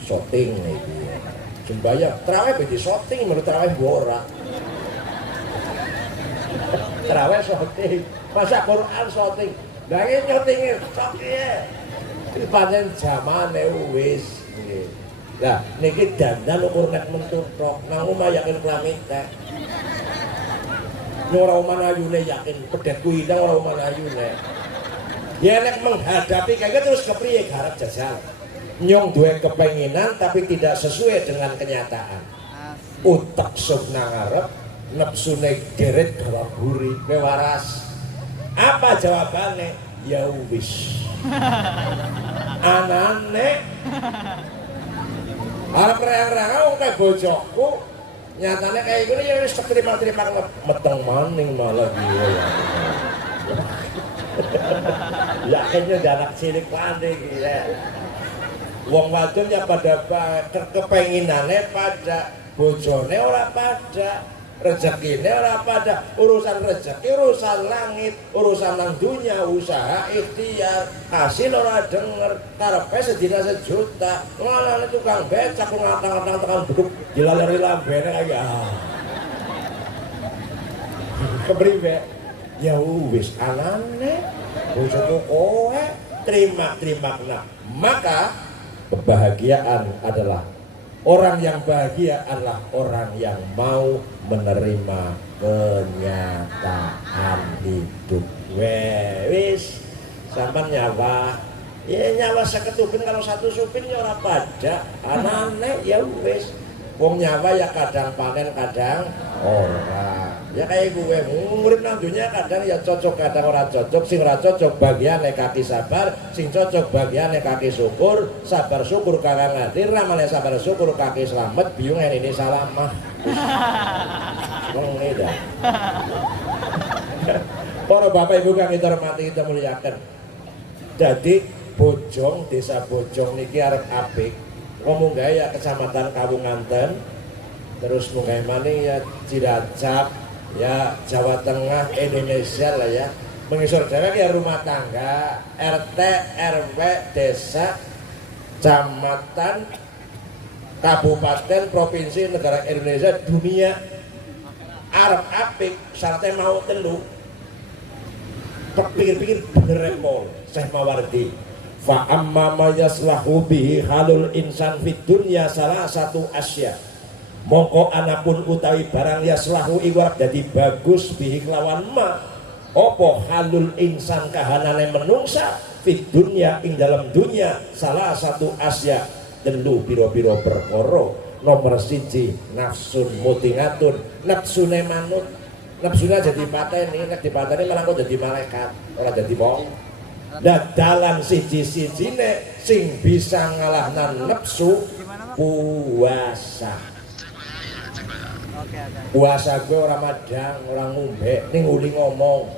syuting iki ya. Sembayang traweh be di syuting menurut traweh ora. Traweh syuting, masa Quran syuting. Lah iki nyutinge sok piye? Iki pancen zamane wis nggih. Lah niki dandan ukur nek mentuk tok nang omah yakin klamit teh. Ora omah ayune yakin pedet kuwi ndang ora omah ayune. Ya nek menghadapi kayak terus kepriye garap jajal. Nyong duwe kepenginan tapi tidak sesuai dengan kenyataan. Utek sok nang ngarep, nepsune geret gawa buri waras. Apa jawabannya? Ya wis. Anane arep reng-reng wong kae bojoku nyatane kayak gini ya wis keterima-terima meteng maning malah dia ya. Yakinnya anak cilik pandai gila. Wong wadon ya pada kepenginannya pada bojone ora pada rezekine ora pada urusan rezeki urusan langit urusan nang dunia usaha ikhtiar hasil ora denger karepe sedina sejuta ngalane tukang becak ngatang-ngatang tekan beduk dilalari lambene kaya kepriwe ya wis anane bojoku kowe terima nah maka kebahagiaan adalah orang yang bahagia adalah orang yang mau menerima kenyataan hidup. Wis sampean nyawa ya nyawa saketupin kalau satu supin ya ora pada anane ya wis wong nyawa ya kadang panen kadang ora. Ya kayak gue ngurip nang dunia kadang ya cocok kadang ora cocok. Sing ora cocok bagiane kaki sabar, sing cocok bagiane kaki syukur. Sabar syukur kakang ngadir, ramane sabar syukur kaki selamat, biung ini salamah. Wong dah. Para bapak ibu kang kita hormati kita muliakan. Jadi Bojong, desa Bojong niki arep apik. Ngomong gaya kecamatan Kawunganten. Terus munggah maning ya Cilacap. Ya Jawa Tengah Indonesia lah ya mengisor dewek ya rumah tangga RT RW desa kecamatan kabupaten provinsi negara Indonesia dunia Arab apik syaratnya mau telu pikir-pikir bener pol Syekh Mawardi fa amma ma yaslahu bihi halul insan fid dunya salah satu asya mongko anapun utawi barang yaslahu iwak jadi bagus bihi kelawan ma opo halul insan kahanane menungsa fit dunya ing dalam dunia salah satu asya telu biro-biro perkoro nomor siji nafsun mutingatun nafsune manut nafsuna jadi pateni nek dipateni malah kok jadi malaikat ora jadi wong dan dalam siji-sijine sing bisa ngalahnan nafsu puasa. Puasa gue orang madang, orang ngumbe, ning uli ngomong.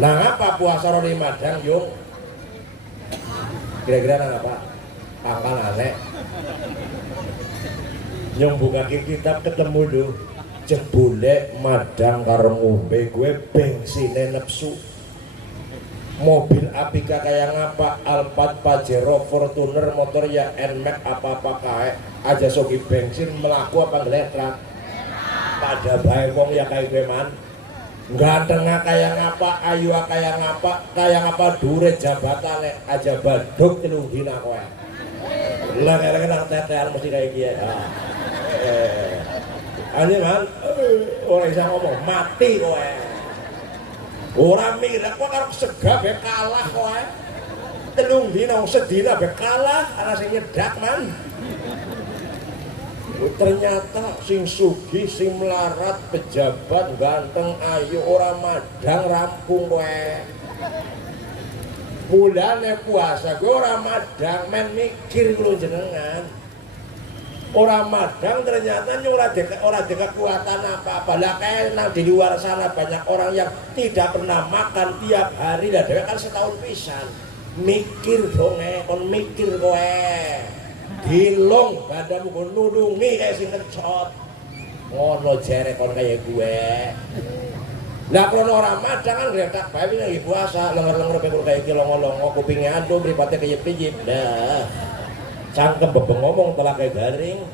Nah apa puasa orang madang yung? Kira-kira nang apa? Angkan aneh. Yang buka kitab ketemu lu, jebule madang karo ngumbe gue bensinnya nepsu. Mobil Apika kayak ngapa Alphard Pajero Fortuner motor ya Nmax apa-apa kae aja sogi bensin melaku apa ngeletrak pada bae wong ya kayak gue man gantengnya kayak ngapa ayu kayak ngapa dure jabatane aja baduk telung dina kowe lha nang tetel mesti kayak gini Ane man, ora iso ngomong mati kowe. Ora mikir kok karo segap kalah kowe. Telung dina sedina be kalah ana sing nyedak man. Ternyata sing sugih, sing melarat, pejabat, ganteng, ayu, ora madang rampung kowe. Bulane puasa kowe ora madang men mikir lho jenengan. Ora madang ternyata ora ada kekuatan apa-apa. Lah kayak nang di luar sana banyak orang yang tidak pernah makan tiap hari, lah dhewe kan setahun pisan. Mikir dong kon mikir kowe. Dilong badamu kon nulungi kayak sing ngecot. Ngono jere kon kaya gue. Lah krono ora madang kan gretak bae lagi puasa, lenger-lenger pekul kaya iki longo-longo kupinge ado mripate keyep-keyep. Dah. Cangkem bebeng ngomong telak kayak garing,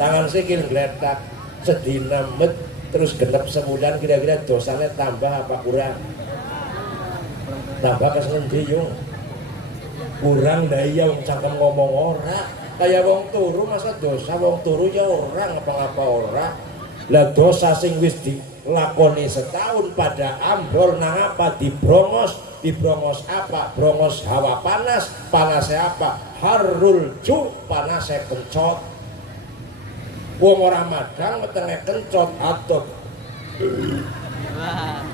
tangan sikil gletak sedina met terus genep sebulan, kira-kira dosanya tambah apa kurang? Tambah kesendi yung kurang daya wong cangkem ngomong ora kayak wong turu, masa dosa wong turu ya orang apa-apa ora. Lah dosa sing wis dilakoni setahun pada ambrol nang apa dibrongos apa? Brongos hawa panas, panasnya apa? Harul ju, panasnya kencot. Wong ora madang wetenge kencot atot.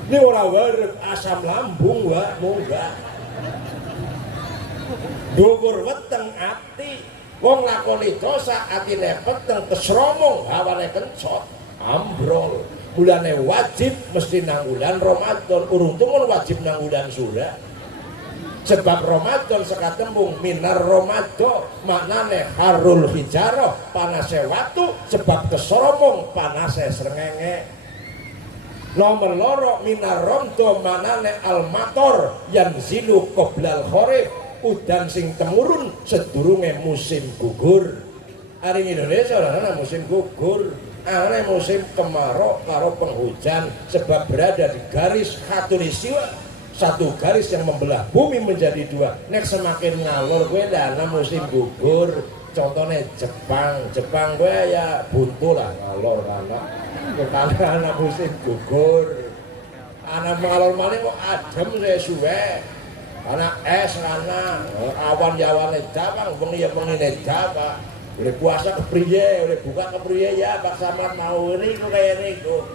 Ini ora warep asam lambung wae munggah. Dhuwur weteng ati, wong lakoni dosa atine peteng kesromong hawane kencot, ambrol. Bulane wajib mesti nang bulan Ramadan, urung tumun wajib nang bulan surah. Sebab Ramadan sekatembung minar Ramadan, maknane harul hijarah, panase watu, sebab kesoromong panase srengenge. Nomor loro minar Ramadan, maknane al-mator yang zilu qoblal khorif, udan sing temurun sedurunge musim gugur. Hari Indonesia ora musim gugur. Ana musim kemarau karo penghujan, sebab berada di garis khatulistiwa, satu garis yang membelah bumi menjadi dua. Nek semakin ngalor gue dana musim gugur. Contohnya Jepang gue ya buntu lah ngalor anak. Karena anak musim gugur. Anak mengalor maling kok adem saya suwe. Anak es karena awan yawane jabang, bengi ya bengi jabang. Udah puasa kepriye, udah buka kepriye ya Pak Samad mau niku kaya niku.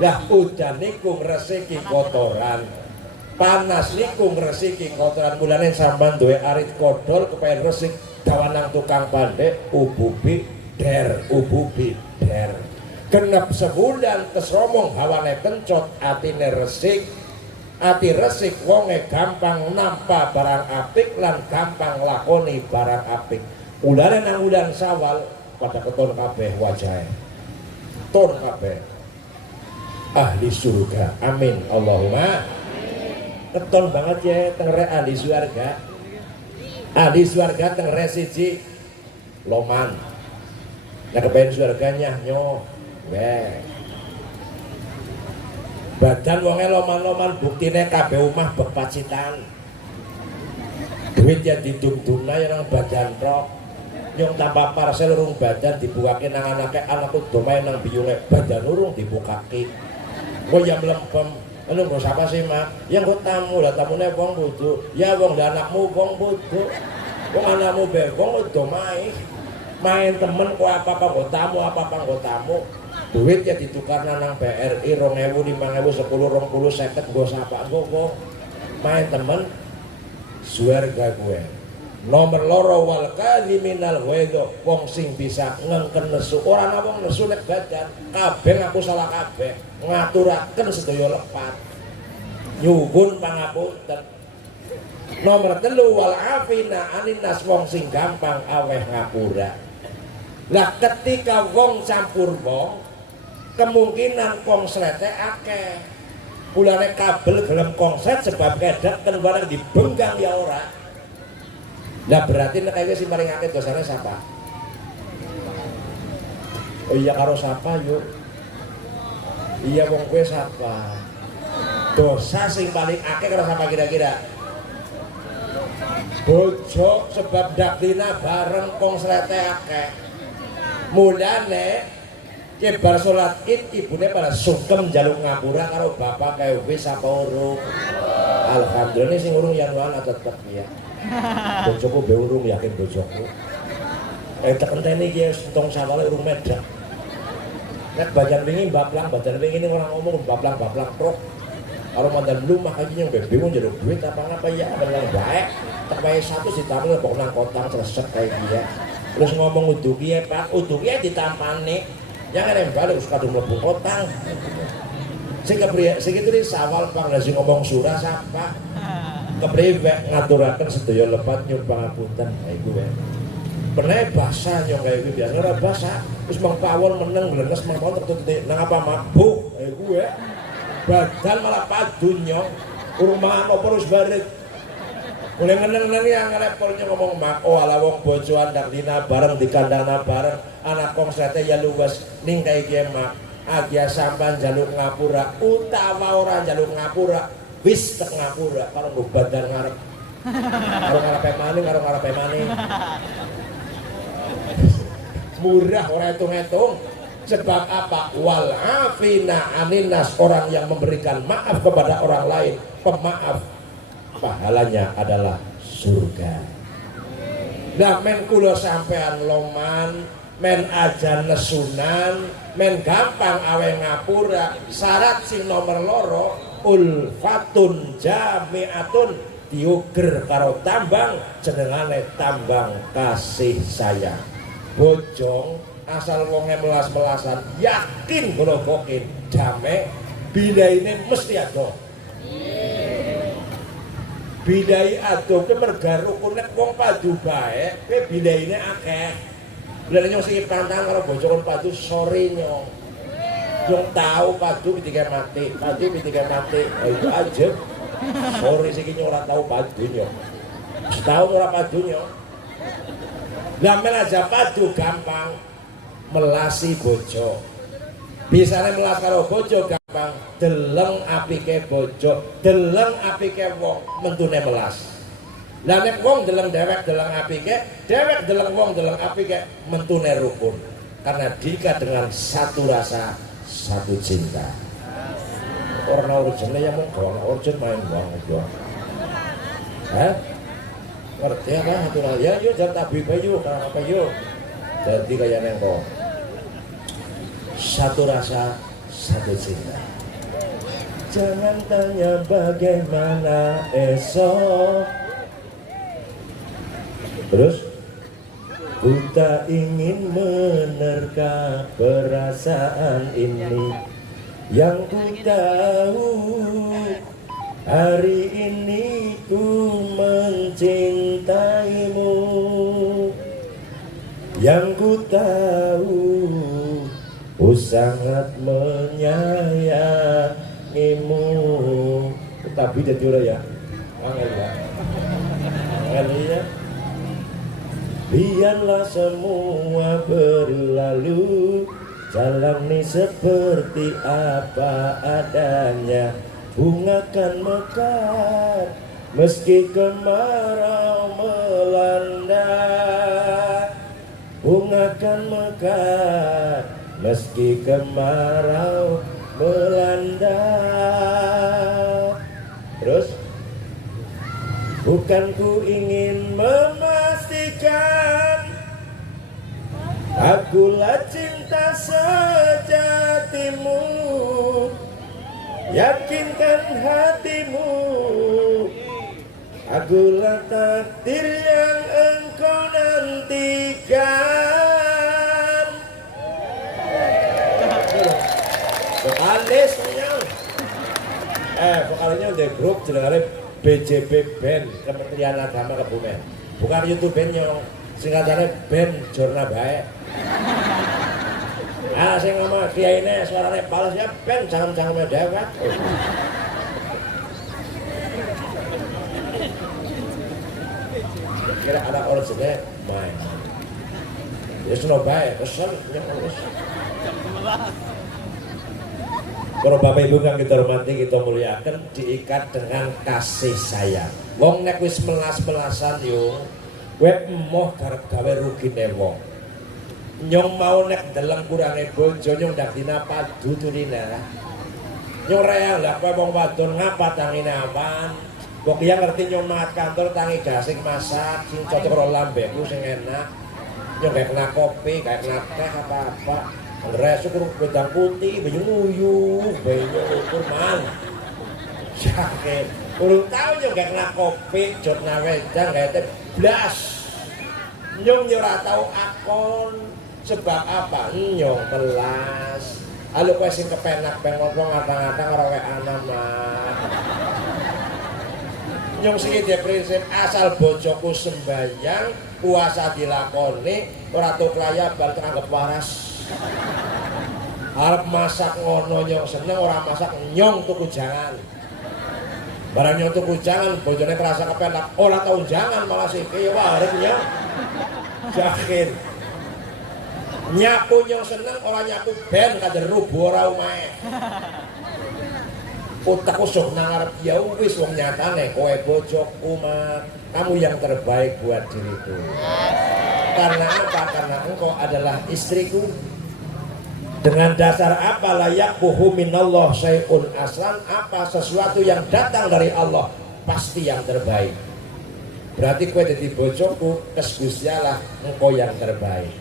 Lah udan niku ngresiki kotoran. Panas niku ngresiki kotoran. Mulane sampean duwe arit kodol kepengin resik dawanang tukang pandai ububi der. Genep sebulan kesromong hawane kencot atine resik. Ati resik wonge gampang nampa barang apik lan gampang lakoni barang apik. Ulane nang udan Sawal pada keton kabeh wajahe. Ton kabeh ahli surga. Amin Allahumma. Keton banget ya tengere ahli surga. Ahli surga tengere siji loman. Nek kepen surganya nyoh. Weh. Badan wonge loman-loman buktine kabeh omah bepacitan. Duit ya didum-dumna ya nang badan tok. Yang tanpa parcel urung badan dibukake nang anake, anakku domae nang biyunge badan urung dibukake. Kowe ya mlempem. Anu nggo sapa sih, Mak? Ya nggo tamu, lah tamune wong bodho. Ya wong lah anakmu wong bodho. Wong anakmu be wong domae. Main temen kok apa-apa nggo tamu, apa-apa nggo tamu. Duit ya ditukarna nang BRI 2000, 5000, 10, 20, 50 nggo sapa nggo. Main temen surga gue. Nomor loro wal kadhiminal ghaidha, wong sing bisa ngengken nesu. Ora ana wong nesu nek badan, kabeh ngaku salah kabeh, ngaturaken sedaya lepat. Nyuwun pangapunten. Nomor 3 wal afina aninnas, wong sing gampang aweh ngapura. Lah ketika wong campur wong, kemungkinan kongslete akeh. Mulane kabel gelem konslet sebab kedek kan barang dibenggang ya ora. Nah berarti nek kowe sing paling akeh dosane sapa? Oh iya karo sapa yuk? Iya wong kowe sapa? Dosa sing paling akeh karo sapa kira-kira? Bojo, sebab dakdina bareng kongslete akeh. Mulane bar salat Id ibune pada sungkem njaluk ngapura karo bapak kae wis apa urung. Alhamdulillah sing urung yen wae tetep ya. Bojoku be urung yakin bojoku. Tekenteni iki entong sawale urung medak. Nek bajan wingi baplang bajan wingi ini orang ngomong baplang prok. Karo mandan lumah iki yang bingung njaluk duit apa ngapa ya bener bae. Tak bae 1 ditamil kok nang kotang sresek kae iki ya. Terus ngomong udu piye Pak? Udu piye ditampane. Yang ada balik wis kadung mlebu kotang. Sing kepriye sing itu sawal Pak sing ngomong surah sapa? Kepriye ngaturaken sedaya lepat nyuwun pangapunten. Ha iku wae. Pernah basah nyong kayak gitu biasa ora basah terus mengpawon meneng blenes mengpawon tertutup nang apa mabuk gue badan malah padu nyong urung mangan apa terus balik mulai ngeneng-neng yang ngelepolnya ngomong mak oh ala wong bojoan dak dina bareng di kandana bareng anak kongsete ya luwes ning kayak gini mak agia sampan jaluk ngapura utawa orang jaluk ngapura wis tek ngapura karo badan ngarep karo ngarepe maning murah orang hitung-hitung sebab apa wal afina aninas orang yang memberikan maaf kepada orang lain pemaaf pahalanya adalah surga. Nah men kula sampean loman men aja nesunan men gampang awe ngapura syarat sing nomor loro ulfatun jamiatun diuger karo tambang jenengane tambang kasih sayang. Bojong asal wonge melas-melasan yakin grogokin jame bidaine mesti ado. Bidai ado ke merga rukun nek wong padu bae kowe bidaine akeh. Lha nyong sing pantang karo bojokan padu sore nyong. Nyong tahu padu ketika mati. Itu aja. Sore sing nyong ora tahu padu nyong. Setahun ora padu nyong. Lah aja padu gampang melasi bojo. Bisane melas karo bojo gampang, deleng apike bojo, deleng apike wong mentune melas. Lah nek wong deleng dewek deleng apike, dewek deleng wong deleng apike mentune rukun. Karena diikat dengan satu rasa, satu cinta. Orang urgennya ya monggo, urgen main bang aja. Hah? Ngerti apa itu ya yuk jangan tabib yuk apa yuk jadi kayak nengko satu rasa satu cinta jangan tanya bagaimana esok terus ku tak ingin menerka perasaan ini yang ku tahu hari ini ku mencintaimu yang ku tahu ku sangat menyayangimu tapi jadi orang ya angel ya biarlah semua berlalu jalani seperti apa adanya bunga kan mekar meski kemarau melanda bunga kan mekar meski kemarau melanda terus bukan ku ingin memastikan akulah cinta sejatimu yakinkan hatimu akulah takdir yang engkau nantikan vokalis vokalnya udah grup jenenge BJB Band Kementerian Agama Kebumen bukan YouTube bandnya singkatannya band Jorna Bae sing ngomong kiai ini suaranya balas ya ben jangan dewek kira anak originnya main ya Surabaya kesel yang harus kalau Bapak Ibu yang kita hormati kita muliakan diikat dengan kasih sayang wong nek wis melas-melasan yo kowe emoh garep gawe rugine wong Nyong mau nek deleng kurange bojo nyong ndak dina padu turine. Nyong reyang lah kowe wong wadon ngapa tangine apaan? Kok iya ngerti nyong mat kantor tangi gasing masak sing cocok karo lambeku sing enak. Nyong gak kena kopi, gak kena teh apa-apa. Ngres ukur wedang putih, banyu nguyuh, banyu ukur man. Sakit. Urung tau nyong gak kena kopi, jodna wedang gak teh blas. Nyong ora tau akon. Sebab apa? Nyong telas. Alu kowe sing kepenak pengen ngomong ngata-ngata ora weana mah. Nyong sing iki prinsip asal bojoku sembayang, puasa dilakoni, ora tok klaya bal teranggep waras. Arep masak ngono nyong seneng, ora masak nyong tuku jangan. Barang nyong tuku jangan, bojone kerasa kepenak, ora tau jangan malah siki ya wareg nyong. Yakin. Nyapu nyong seneng, ora nyapu ben kader rubuh ora omahe. Otakku sok nang arep ya wis wong nyatane kowe bojoku mah kamu yang terbaik buat diriku. Karena apa? Karena engkau adalah istriku. Dengan dasar apa layak buhu minallah syai'un aslan, apa sesuatu yang datang dari Allah pasti yang terbaik. Berarti kowe dadi bojoku kesgustialah engkau yang terbaik.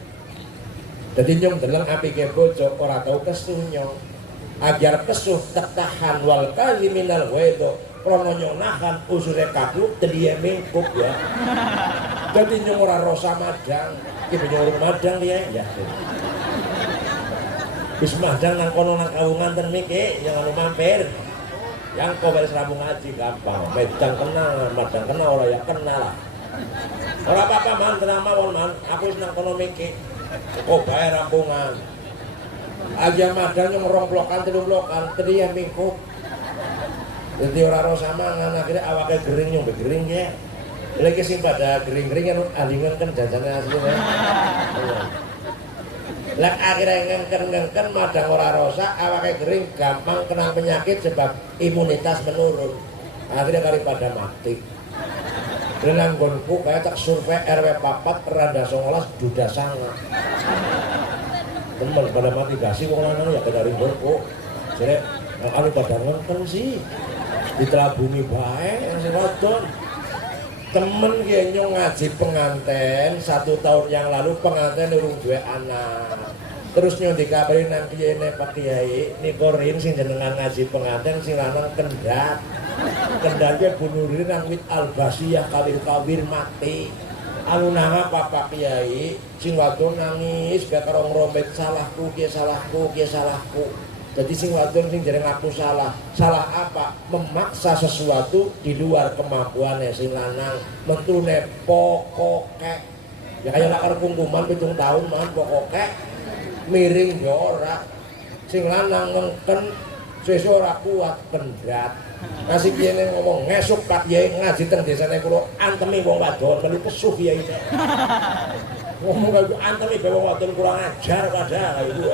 Jadi nyong deleng apike bojo ora tau kesuh nyong. Agar kesuh ketahan wal kaliminal wedo krono nyong nahan usure kakluk tediye mingkup ya. Jadi nyong ora rosa madang, iki nyong madang ya. Wis madang nang kono nang kawungan ten miki yang anu mampir. Yang kok wis rabu ngaji gampang. Medang kenal, madang kenal ora ya kenal lah. Ora apa-apa man, tenang mawon man. Aku wis nang kono miki. Kok bae rampungan. Aja madang yang romplokan, telumlokan, tadi yang mingkup. Jadi orang rosa mangan, akhirnya awaknya gering yang begering ya. Lagi sing pada gering-gering kan alingan kan jajannya aslinya. Lah akhirnya ngengken madang orang rosa, awaknya gering gampang kena penyakit sebab imunitas menurun. Akhirnya daripada mati. Dengan gonku kayak tak survei RW 4 Randa 19 duda sangat. Temen pada mati kasih wong lanang ya dari gonku. Jadi anu pada ngengken sih. Ditelabungi bae yang wadon. Temen ki nyong ngaji penganten 1 tahun yang lalu penganten urung duwe anak. Terus nyong dikabari nang kiyene Pak Kiai nikorin sing jenengan ngaji penganten sing lanang kendhat. Kendhatnya bunuh diri nang wit albasiyah kawir-kawir mati. Anu nang Pak Kiai sing wadon nangis gak karo ngromet salahku ki salahku ki salahku. Jadi sing wadon sing jeneng aku salah. Salah apa? Memaksa sesuatu di luar kemampuannya sing lanang. Mentune pokoke. Ya kaya lak kungkuman 7 tahun man pokoke. Miring ya ora. Sing lanang ngengken sesuk ora kuat kendhat. Kasih kiyene ngomong ngesuk Pak Kiai ngaji teng desane kula antemi wong wadon melu kesuh Kiai. Ngomong kaya antemi wong wadon kurang ajar padha kaya iku.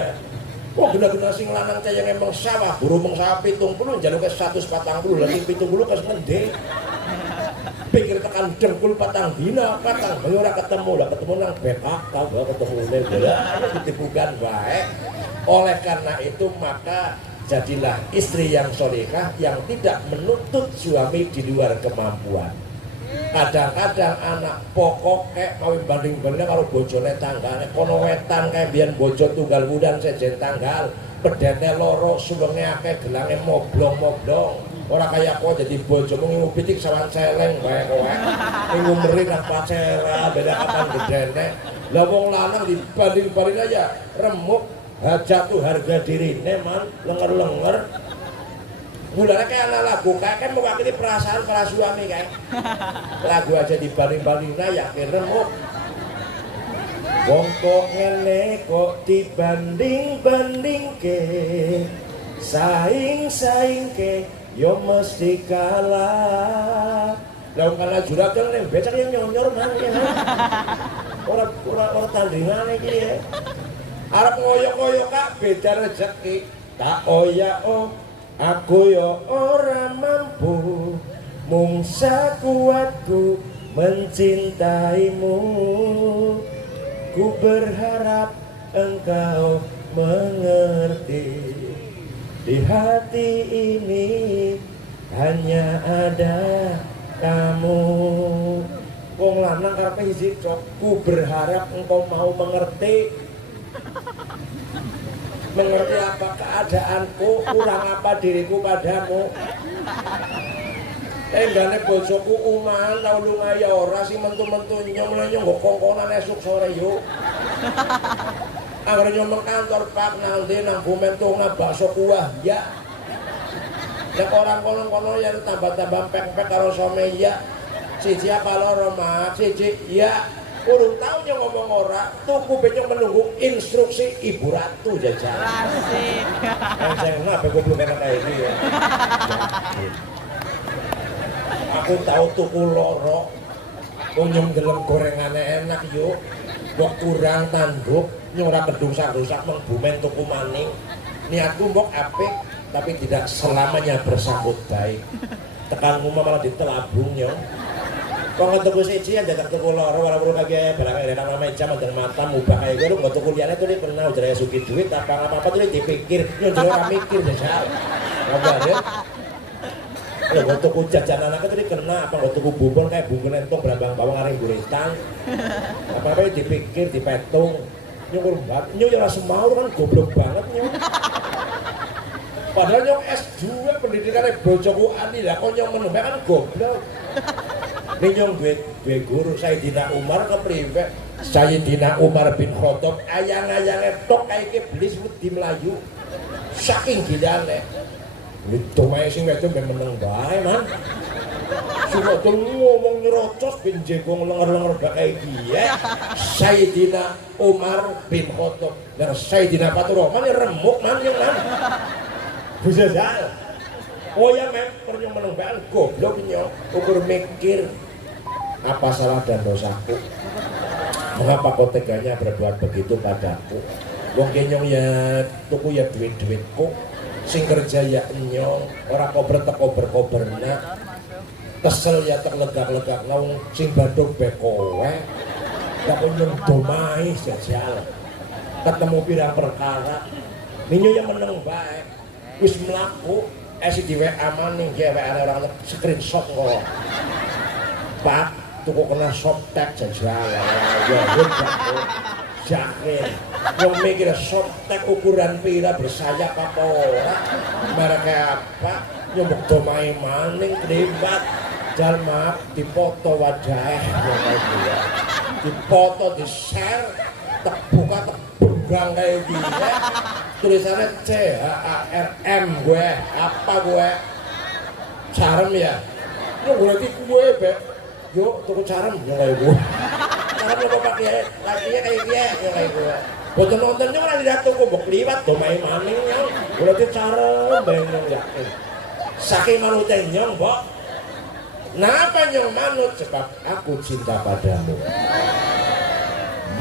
Kok guna-guna sing lanang cah yang emang sawah buru meng sawah 70 njaluke 140 lagi 70 kes ngendi. Pikir tekan dengkul patang dina patang bengi ora ketemu lah ketemu nang BPK kalau ketemu bola ditipukan baik. Oleh karena itu maka jadilah istri yang solehah yang tidak menuntut suami di luar kemampuan. Kadang-kadang anak pokok kayak kawin banding-banding karo bojone tanggane kono wetan kayak biyen bojo tunggal wudan sejen tanggal pedene loro sulenge akeh gelange moblong-moblong ora kaya kowe jadi bojomu ngingu pitik sawan celeng bae kowe ngingu meri nang pacera beda kapan gedene lah wong lanang dibanding-banding aja remuk jatuh harga dirine man lenger-lenger. Mulanya kayak anak lagu, kayak mewakili perasaan para suami kayak lagu aja dibanding-bandingnya yakin remuk. Wong kok ngene kok dibanding-banding ke, saing-saing ke, yo mesti kalah. Lah kalah juragan ning becak yang nyonyor man ya. Ora tandingan iki ya. Arep ngoyo-ngoyo kak beda rezeki. Tak oya oh aku yo ora mampu mung sakuatku mencintaimu. Ku berharap engkau mengerti. Di hati ini hanya ada kamu. Wong lanang karepe izin ku berharap engkau mau mengerti. Mengerti apa keadaanku, kurang apa diriku padamu. Enggane bojoku umahan tau lunga ya ora sing mentu-mentu nyong nggo kongkonan esuk sore yuk. Anggere nyong kantor Pak nang ndi nang Bumentung nang bakso kuah ya. Nek orang kono-kono ya tambah-tambah pek-pek karo some ya. Siji apa loro mak, siji ya. Urung tau nyong ngomong ora, tuku benyong menunggu instruksi Ibu Ratu jajal. Asik. Saya kenapa gue belum enak kayak ini ya. Aku tahu tuku loro, nyong deleng gorengannya enak yuk. Kok kurang tanduk, nyong ora kedungsak-dungsak mengbumen tuku maning. Niatku mbok apik, tapi tidak selamanya bersambut baik. Tekan rumah malah ditelabung nyong. Kok ngetuku siji yang datang tuku loro, walaupun kagak barangnya enak meja mandang mata mubah kayak gue, lu nggak tuku liane tuh dia kenal jaya suki duit apa tuh dia dipikir, nyong jadi orang mikir jajal. Nggak deh. Ya gue tuku jajanan anaknya tuh dia kena apa gue tuku bubur kayak bumbu lentong berambang bawang areng guritan. Apa dipikir dipetung. Nyong kurang nyong ya rasa mau kan goblok banget nyong. Padahal nyong S2 pendidikannya bojoku ani lah, kok nyong menembak kan goblok. Ini nyong gue guru Sayyidina Umar kepriwe. Sayyidina Umar bin Khattab ayang-ayangnya tok kayak belis di Melayu. Saking gilane. Itu main sing wedok ben meneng bae man. Cuma tuh ngomong nyerocos ben jegong lenger-lenger kayak dia. Sayyidina Umar bin Khattab dan Sayyidina Faturrahman ya remuk man yang man. Bisa salah. Oh ya men, ternyong meneng bae goblok nyong. Ukur mikir apa salah dan dosaku? Mengapa kau teganya berbuat begitu padaku? Wong kenyong ya tuku ya duit-duitku. Sing kerja ya nyong, ora kober-koberna. Kesel ya terlegak-legak ngawung sing baduk bekowe. Gak nyong domai jajal. Ketemu pirang perkara. Ninyo yang meneng bae. Wis mlaku, esi di WA maning ge WA orang screenshot kok. Pak, tuku kena softtek jajal. Ya hebat. Yakin, yang mikir softtek ukuran pira bersayap apa ora, mereka apa, nyumbuk domai maning keribat, jalma dipoto wadah, dipoto di share, terbuka terbugang kayak gini, tulisannya CHARM gue, apa gue, charm ya, lu berarti gue be, yuk tuku charm yang kayak gue. Karena lo pakai lakinya kayak dia yang kayak gue. Buat nontonnya orang tidak tunggu bok liwat domai maning nyong. Berarti cara bayang yakin. Saking manutnya nyong bok. Kenapa nyong manut? Sebab aku cinta padamu.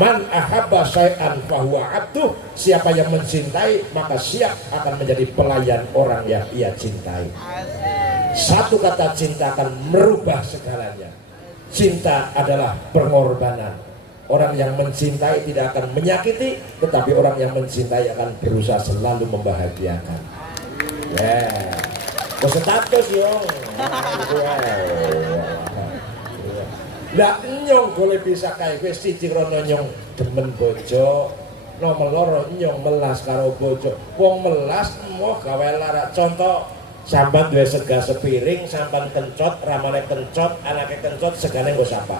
Man ahabba syai'an fahuwa abduh. Siapa yang mencintai maka siap akan menjadi pelayan orang yang ia cintai. Satu kata cinta akan merubah segalanya. Cinta adalah pengorbanan. Orang yang mencintai tidak akan menyakiti, tetapi orang yang mencintai akan berusaha selalu membahagiakan. Ya, status yong. Lah nyong boleh bisa kayak gue siji krono nyong demen bojo, nomor loro nyong melas karo bojo. Wong melas mau gawe lara contoh. Sampan duwe sega sepiring, sampan kencot, ramane kencot, anake kencot, segane nggo sapa.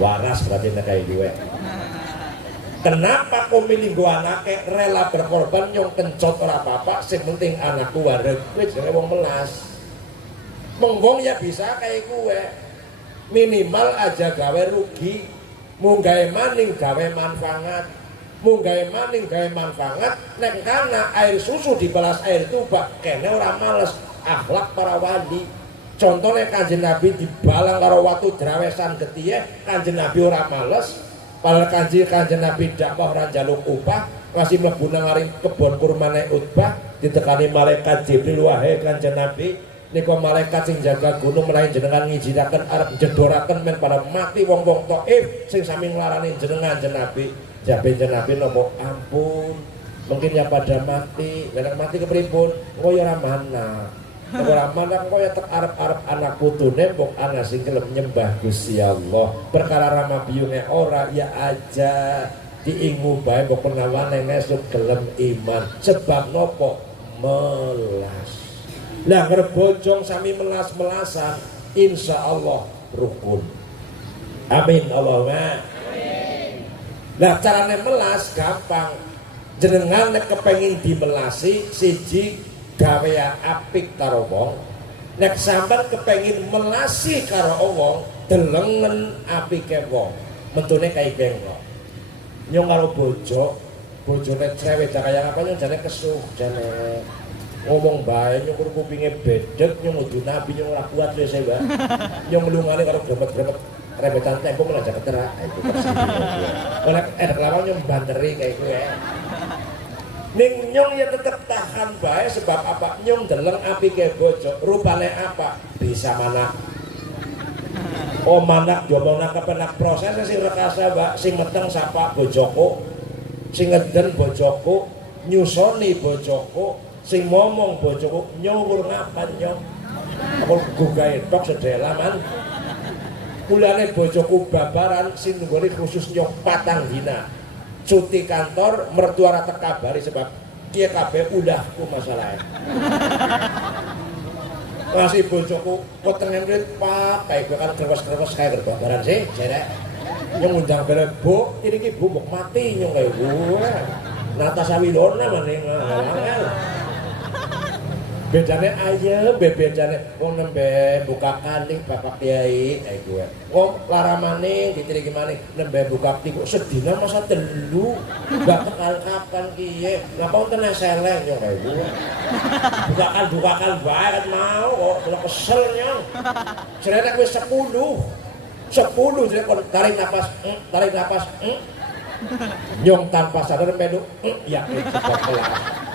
Waras berarti nek kayak gue. Kenapa kau milih gua anake rela berkorban nyong kencot ora apa-apa, sing penting anakku wareg. Kowe jenenge wong melas. Menggong ya bisa kayak gue. Minimal aja gawe rugi, mung gawe maning gawe manfaat. Munggae maning gawe manfaat nek kana air susu dibalas air tuba kene ora males akhlak para wali. Contohnya Kanjeng Nabi dibalang karo watu drawesan getihe, Kanjeng Nabi ora males. Padahal Kanjeng Nabi dakwah ora njaluk upah, masih mlebu nang aring kebon kurmane Utbah, ditekani malaikat Jibril, wahai Kanjeng Nabi, nika malaikat sing jaga gunung menawi jenengan ngijinaken arep jedoraken men pada mati wong-wong Thaif sing sami nglarani jenengan Kanjeng Nabi. Jabe Nabi nopo ampun. Mungkin ya pada mati, nek mati kepripun? Engko ya ora mana. Ora mana engko ya tek arep-arep anak putune mbok ana sing gelem nyembah Gusti Allah. Perkara rama biyunge ora ya aja diingu bae mbok penawane esuk gelem iman. Sebab nopo? Melas. Lah ngerbojong sami melas-melasan insyaallah rukun. Amin Allahumma. Amin. Lah carane melas gampang. Jenengan nek kepengin dimelasi siji gawe apik karo wong. Nek sampean kepengin melasi karo wong, delengen apike wong. Mentune kae bengkok. Nyong karo bojo, bojone cewek kaya apa nyong jane kesuh jane. Ngomong bae nyong kupinge bedeg nyong udu nabi nyong ora kuat wis Mbak. Nyong lungane karo gremet-gremet rebetan tempo malah jaket terak itu persis. Oleh lawang nyong banteri kayak gue. Ning nyong ya tetep tahan bae sebab apa? Nyong deleng apike bojo. Rupane apa? Bisa mana? Oh manak jowo nak kepenak proses sing rekasa Mbak, sing meteng sapa bojoku, sing ngeden bojoku, nyusoni bojoku, sing ngomong bojoku, nyuwur ngapan nyong. Aku gugahe tok sedela man. Mulane bojoku babaran sing nggone khusus nyong patang dina. Cuti kantor mertua rata kabari sebab dia kabeh udahku masalahnya. Masih bojoku wetenge mrit Pak, kayak gue kan krewas-krewas kayak berbabaran sih, jere. Nyong undang bele Bu, iki Bu mbok mati nyong kayak gue. Natasha Wilona maning angel. Bedane aja, bedane wong nembe buka kali Bapak Kiai kayak gue. Wong lara maning diteriki maning nembe buka tiku sedina masa telu. Enggak tekal kapan kiye. Ngapa wonten seleng yo kayak gue. Bukakan bae kan mau kok kula kesel nyong. Cerita wis 10. 10 jadi kon tarik napas. Nyong tanpa sadar melu ya cepat kelas.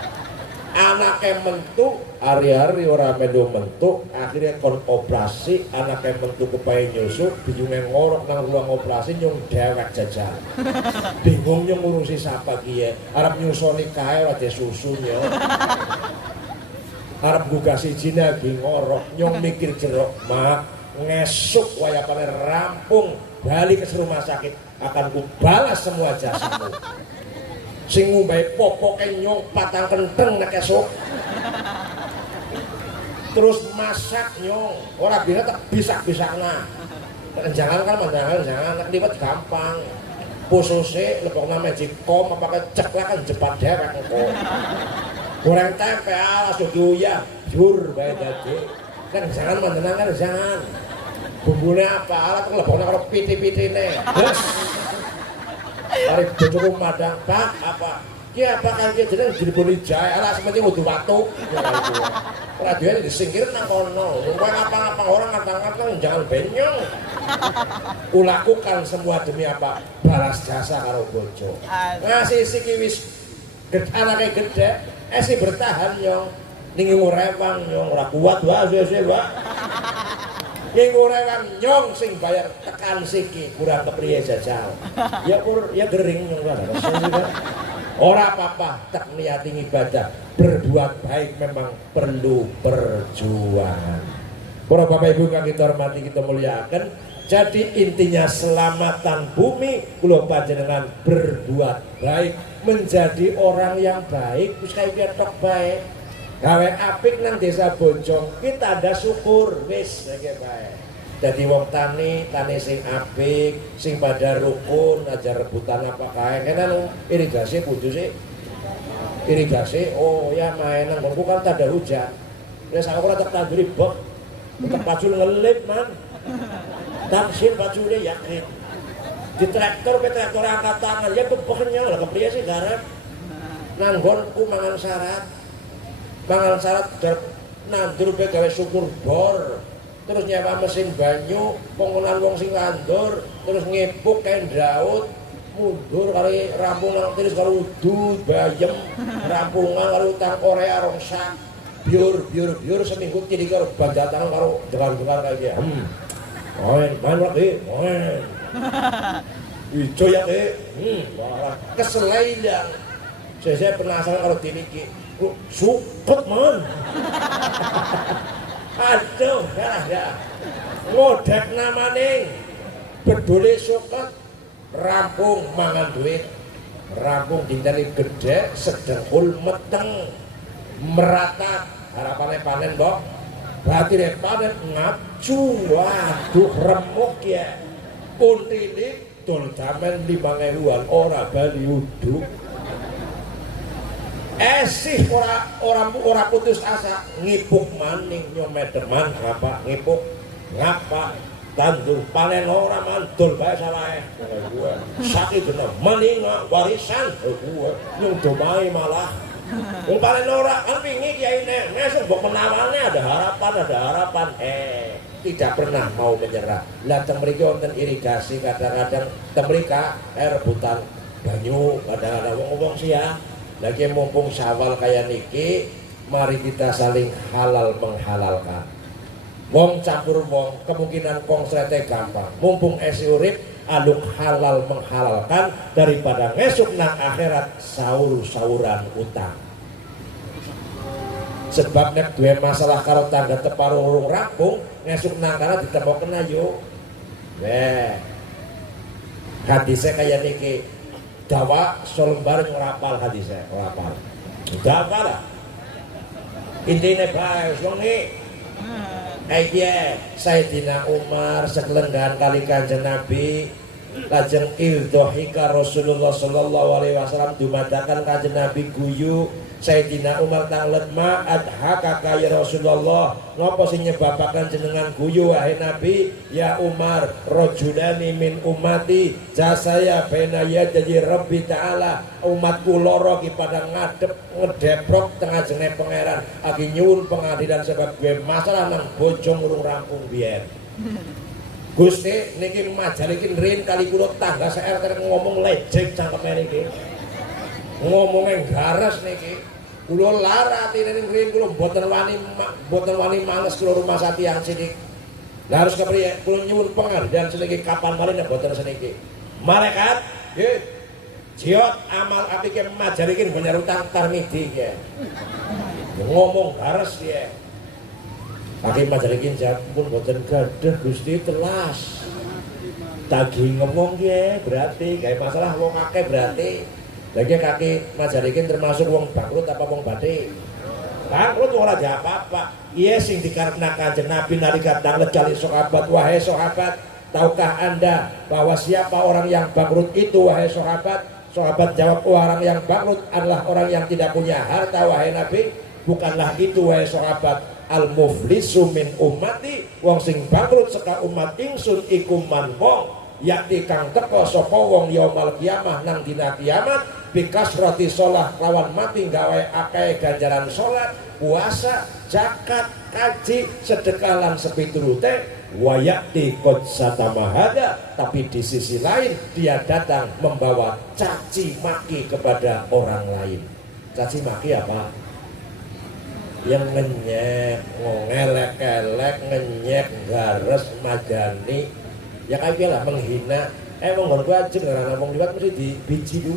Anaknya mentuk, hari-hari orang melu mentuk, akhirnya kon operasi, anaknya mentuk kepain nyusuk, bijungnya ngorok nang ruang operasi nyong dewek jajal. Bingung nyong ngurusi siapa kiye, arep nyusoni kae wae susunya. Arep gugah siji lagi ngorok, nyong mikir jerok, mak ngesuk wayapane rampung, balik ke rumah sakit, akan ku balas semua jasamu. Sing ngumbai popoke nyong patang kenteng nek esuk. Terus masak nyong, ora bisa tak bisak-bisakna. Jangan kan jangan nek liwet gampang. Pususe lebokna magicom apa ceklek kan jepat dewek engko. Goreng tempe alas diuyah, jur bae dadi. Kan jangan mantenan kan jangan. Bumbune apa alat lebokna karo piti-pitine. Yes. Mari bojoku madang, Pak, apa? Ki apa kan ki jeneng dileboni jae, ala sementing kudu watu. Ora dhewe disingkir nang kono. Wong ngapa-ngapa orang ngata-ngata jangan benyong. Kulakukan semua demi apa? Balas jasa karo bojo. Ngasih siki wis anake gedhe, esi bertahan nyong. Ning ngurewang nyong ora kuat wae suwe-suwe, Pak. Ning ngurewang nyong sing bayar tekan siki kurang kepriye jajal. Ya gering nyong wae. Ora apa-apa, tak niati ibadah, berbuat baik memang perlu perjuangan. Para Bapak Ibu kang kita hormati kita muliakan, jadi intinya selamatan bumi kula panjenengan berbuat baik, menjadi orang yang baik, wis kaya ketok baik. Gawe apik nang desa Bonjong, kita ada syukur wis kaya baik. Jadi wong tani sing apik, sing pada rukun, aja rebutan apa kae. Kene irigasi putu sih. Irigasi, oh ya mainan kok kan tanda hujan. Wis aku ora tak tanduri bok. Tetep pacul ngelip man. Taksin pacule yakin. Di traktor angkat tangan ya bebeknya lah kepriye sih garap. Nanggonku mangan syarat. Mangan syarat nandur pe gawe syukur bor. Terus nyewa mesin banyu, penggunaan wong sing landur, terus ngepuk kain daud, mundur kali rampungan terus kalau udut, bayem, rampungan kalau utang Korea rongsak, biur seminggu jadi kalau bandatangan kalau dengar kayak dia, main lagi, main. Ijo ya wah keselaidan. Saya penasaran kalau diniki. Supet man. Aduh, ya. Ngodak namaning. Bedole suket rampung mangan duit. Rampung dinteni gede sedengkul meteng merata harapannya panen mbok. Berarti nek panen ngaju. Waduh remuk ya. Puntine dol damen 5.000-an ora bali uduk. Esih ora putus asa ngipuk maning nyomederman ngapa ngipuk ngapa tandu panen ora mandul bae sawae gua sakit bener meninga warisan gua nyung domae malah wong panen ora kan wingi kiyaine nesuk mbok menawane ada harapan tidak pernah mau menyerah. Lah teng mriki wonten irigasi kadang-kadang teng mrika rebutan banyu kadang-kadang wong-wong sia. Lagi mumpung Syawal kayak niki, mari kita saling halal menghalalkan. Wong campur wong, kemungkinan kongsrete gampang. Mumpung esi urip, aluk halal menghalalkan daripada ngesuk nang akhirat saur-sauran utang. Sebab nek duwe masalah karo tangga teparung rampung, ngesuk nang kana ditemokna yo. Weh. Hadise kaya niki. Dawa solembar ngurapal hadisnya, ngurapal. Dawa lah. Intinya bae, songi. Sayyidina Umar sekelenggan kali Kanjeng Nabi lajeng ildohika Rasulullah sallallahu alaihi wasallam dumadakan Kanjeng Nabi guyu. Sayyidina Umar tanglet ma adhaka ya Rasulullah, ngopo sing nyebabaken jenengan guyu wahai Nabi? Ya Umar, rajulani min ummati jasaya baina yadayyi Rabbi taala, umatku loro ki pada ngadep ngedeprok tengah jene pangeran aki nyuwun pengadilan sebab gue masalah nang bojo ngurung rampung biyen. Gusti niki majal iki rin kali kula tangga se-RT ngomong lejek cangkeme niki. Ngomongnya garas niki. Kula lara atine ring kula mboten wani males kula rumah Satiyang sidik. Lah harus kepriye? Kula nyuwun penghargaan seniki kapan malih nek mboten seniki. Malaikat, nggih. Jiot amal apike majar iki banyak utang tarmidi ya. Ngomong garas ya. Pakai majar iki pun mboten gadah Gusti telas. Tagih ngomong ya berarti gawe masalah wong akeh berarti. Lagi kaki majarikin termasuk wong bangkrut apa wong badhe? Bangkrut ora ada apa-apa. Iya sing dikarepna Kanjeng Nabi nalika tanglet kali sahabat, wahai sahabat, tahukah Anda bahwa siapa orang yang bangkrut itu wahai sahabat? Sahabat jawab, orang yang bangkrut adalah orang yang tidak punya harta wahai Nabi. Bukanlah itu wahai sahabat. Al-muflisu min ummati, wong sing bangkrut saka umat ingsun iku man wong yakti kang teko sapa wong yaumul kiamah nang dina kiamat bikasrati sholah lawan mati gawe akeh ganjaran sholat, puasa, zakat, kaji, sedekah lan sepiturute wayakti qad satamahada, tapi di sisi lain dia datang membawa caci maki kepada orang lain. Caci maki apa? Yang ngenyek, ngelek-elek, ngenyek, gares, majani, ya kayak lah menghina. Wong ngono kuwi ajeng ora ngomong liwat mesti dibiji ku.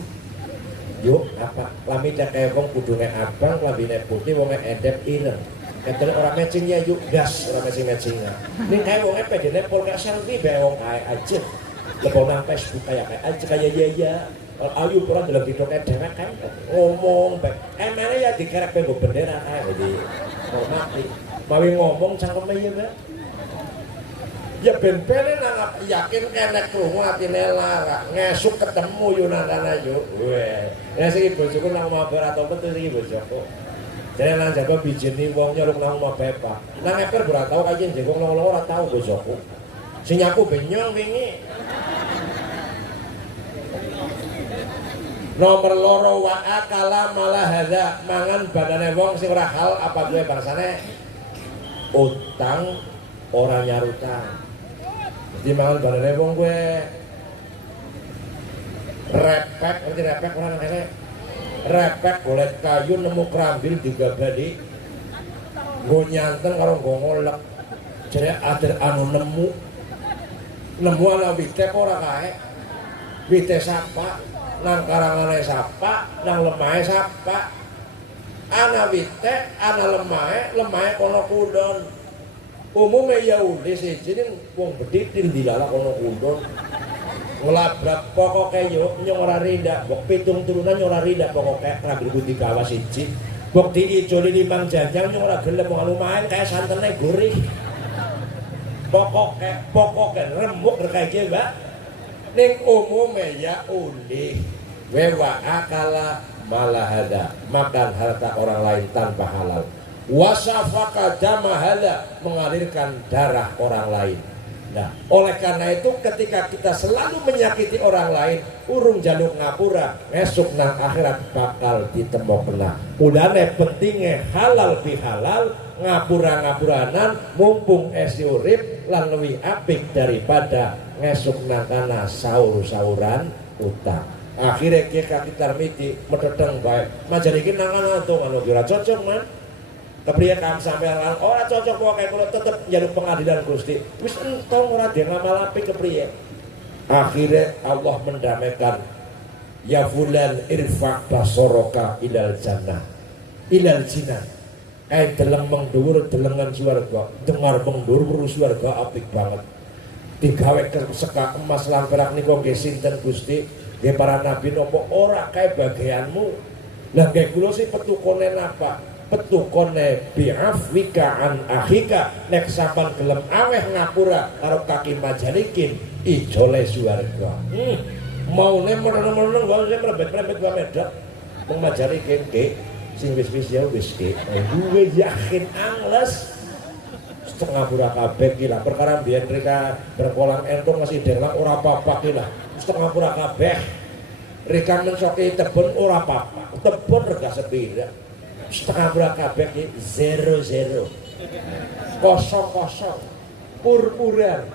Yuk apa lami kayak wong kudune abang, lambine putih, wonge edep ireng. Ketene ora matching ya yuk gas, ora matching. Ning kae wonge pedene pol gak selfie bae wong kae aja. Lepo nang Facebook kayak aja kayak ya. Ayu pura delok TikTok dewek kan ngomong bae. Emene ya dikerek nggo bendera kae jadi hormati. Mawi ngomong cangkeme ya, Mbak. Ya ben-bene nang yakin kene krungu atine lara ngesuk ketemu yo nang kana yo. Weh. Ya sing bojoku nang mabar atau betul iki bojoku. Jane nang jaga bijeni wong nyeluk nang omah bepa. Nang eper ora tau kaya jengkong nang ora tau bojoku. Sing nyapu benyong wingi. Nomor loro wa akala malah hadza mangan badane wong sing ora hal apa gue bangsane utang ora nyarutang. Di mangan badane wong gue repek, ngerti repek ora ngene. Repek golek kayu nemu krambil digabani. Nggo nyanten karo nggo ngolek. Jare ader anu nemu ana wite ora kae. wite sapa, nang karangane sapa, nang lemahe sapa. Ana wite, ana lemahe kono kundon. Umume ya uli siji ning wong bedhithil dilalak kono kundon. Ngelabrak pokoke yo nyong ora rindak, mbok pitung turunan nyong ora rindak pokoke ngambil putih gawa siji. Mbok diijoli 5 janjang nyong ora gelem wong lumayan kaya santene gurih. Pokoke remuk rek iki, Mbak. Ning umume ya uli wa akala malahada, makan harta orang lain tanpa halal. Wasafaka damahala, mengalirkan darah orang lain. Nah, oleh karena itu ketika kita selalu menyakiti orang lain, urung jaluk ngapura, esuk nang akhirat bakal ditemokna. Mulane pentingnya halal bihalal, ngapura-ngapuranan mumpung esi urip lan luwih apik daripada ngesuk nang kana saur-sauran utang. Akhirnya kita tarmiti mededeng bae. Majar iki nang ana to anu ora cocok man. Kepriye kam sampean ora cocok pokoke kula tetep njaluk pengadilan Gusti. Wis entong ora dia ngamal apik kepriye. Akhirnya Allah mendamaikan ya fulan irfa' basaraka ilal jannah ilal jinan. Deleng mengdhuwur delengan swarga, dengar mengdhuwur swarga apik banget. Digawe sekak emas lan perak nika nggih sinten Gusti? Nggih para nabi nopo ora kae bagianmu. Lah nggih kula sih petukone napa? Petukone bi'afwika an akhika, nek sampean gelem aweh ngapura karo kaki majalikin ijole swarga. Maune merono-merono wae mrebet-mrebet wae medhok. Wong majalikin nggih sing wis-wis ya wis nggih. Duwe yakin angles setengah pura kabeh ki lah perkara biyen mereka berkolam entong masih delak ora apa-apa ki lah. Setengah pura kabeh reka mensoki tebon ora apa-apa, tebon rega sepira. Setengah pura kabeh ki 00 kosong pur-puran.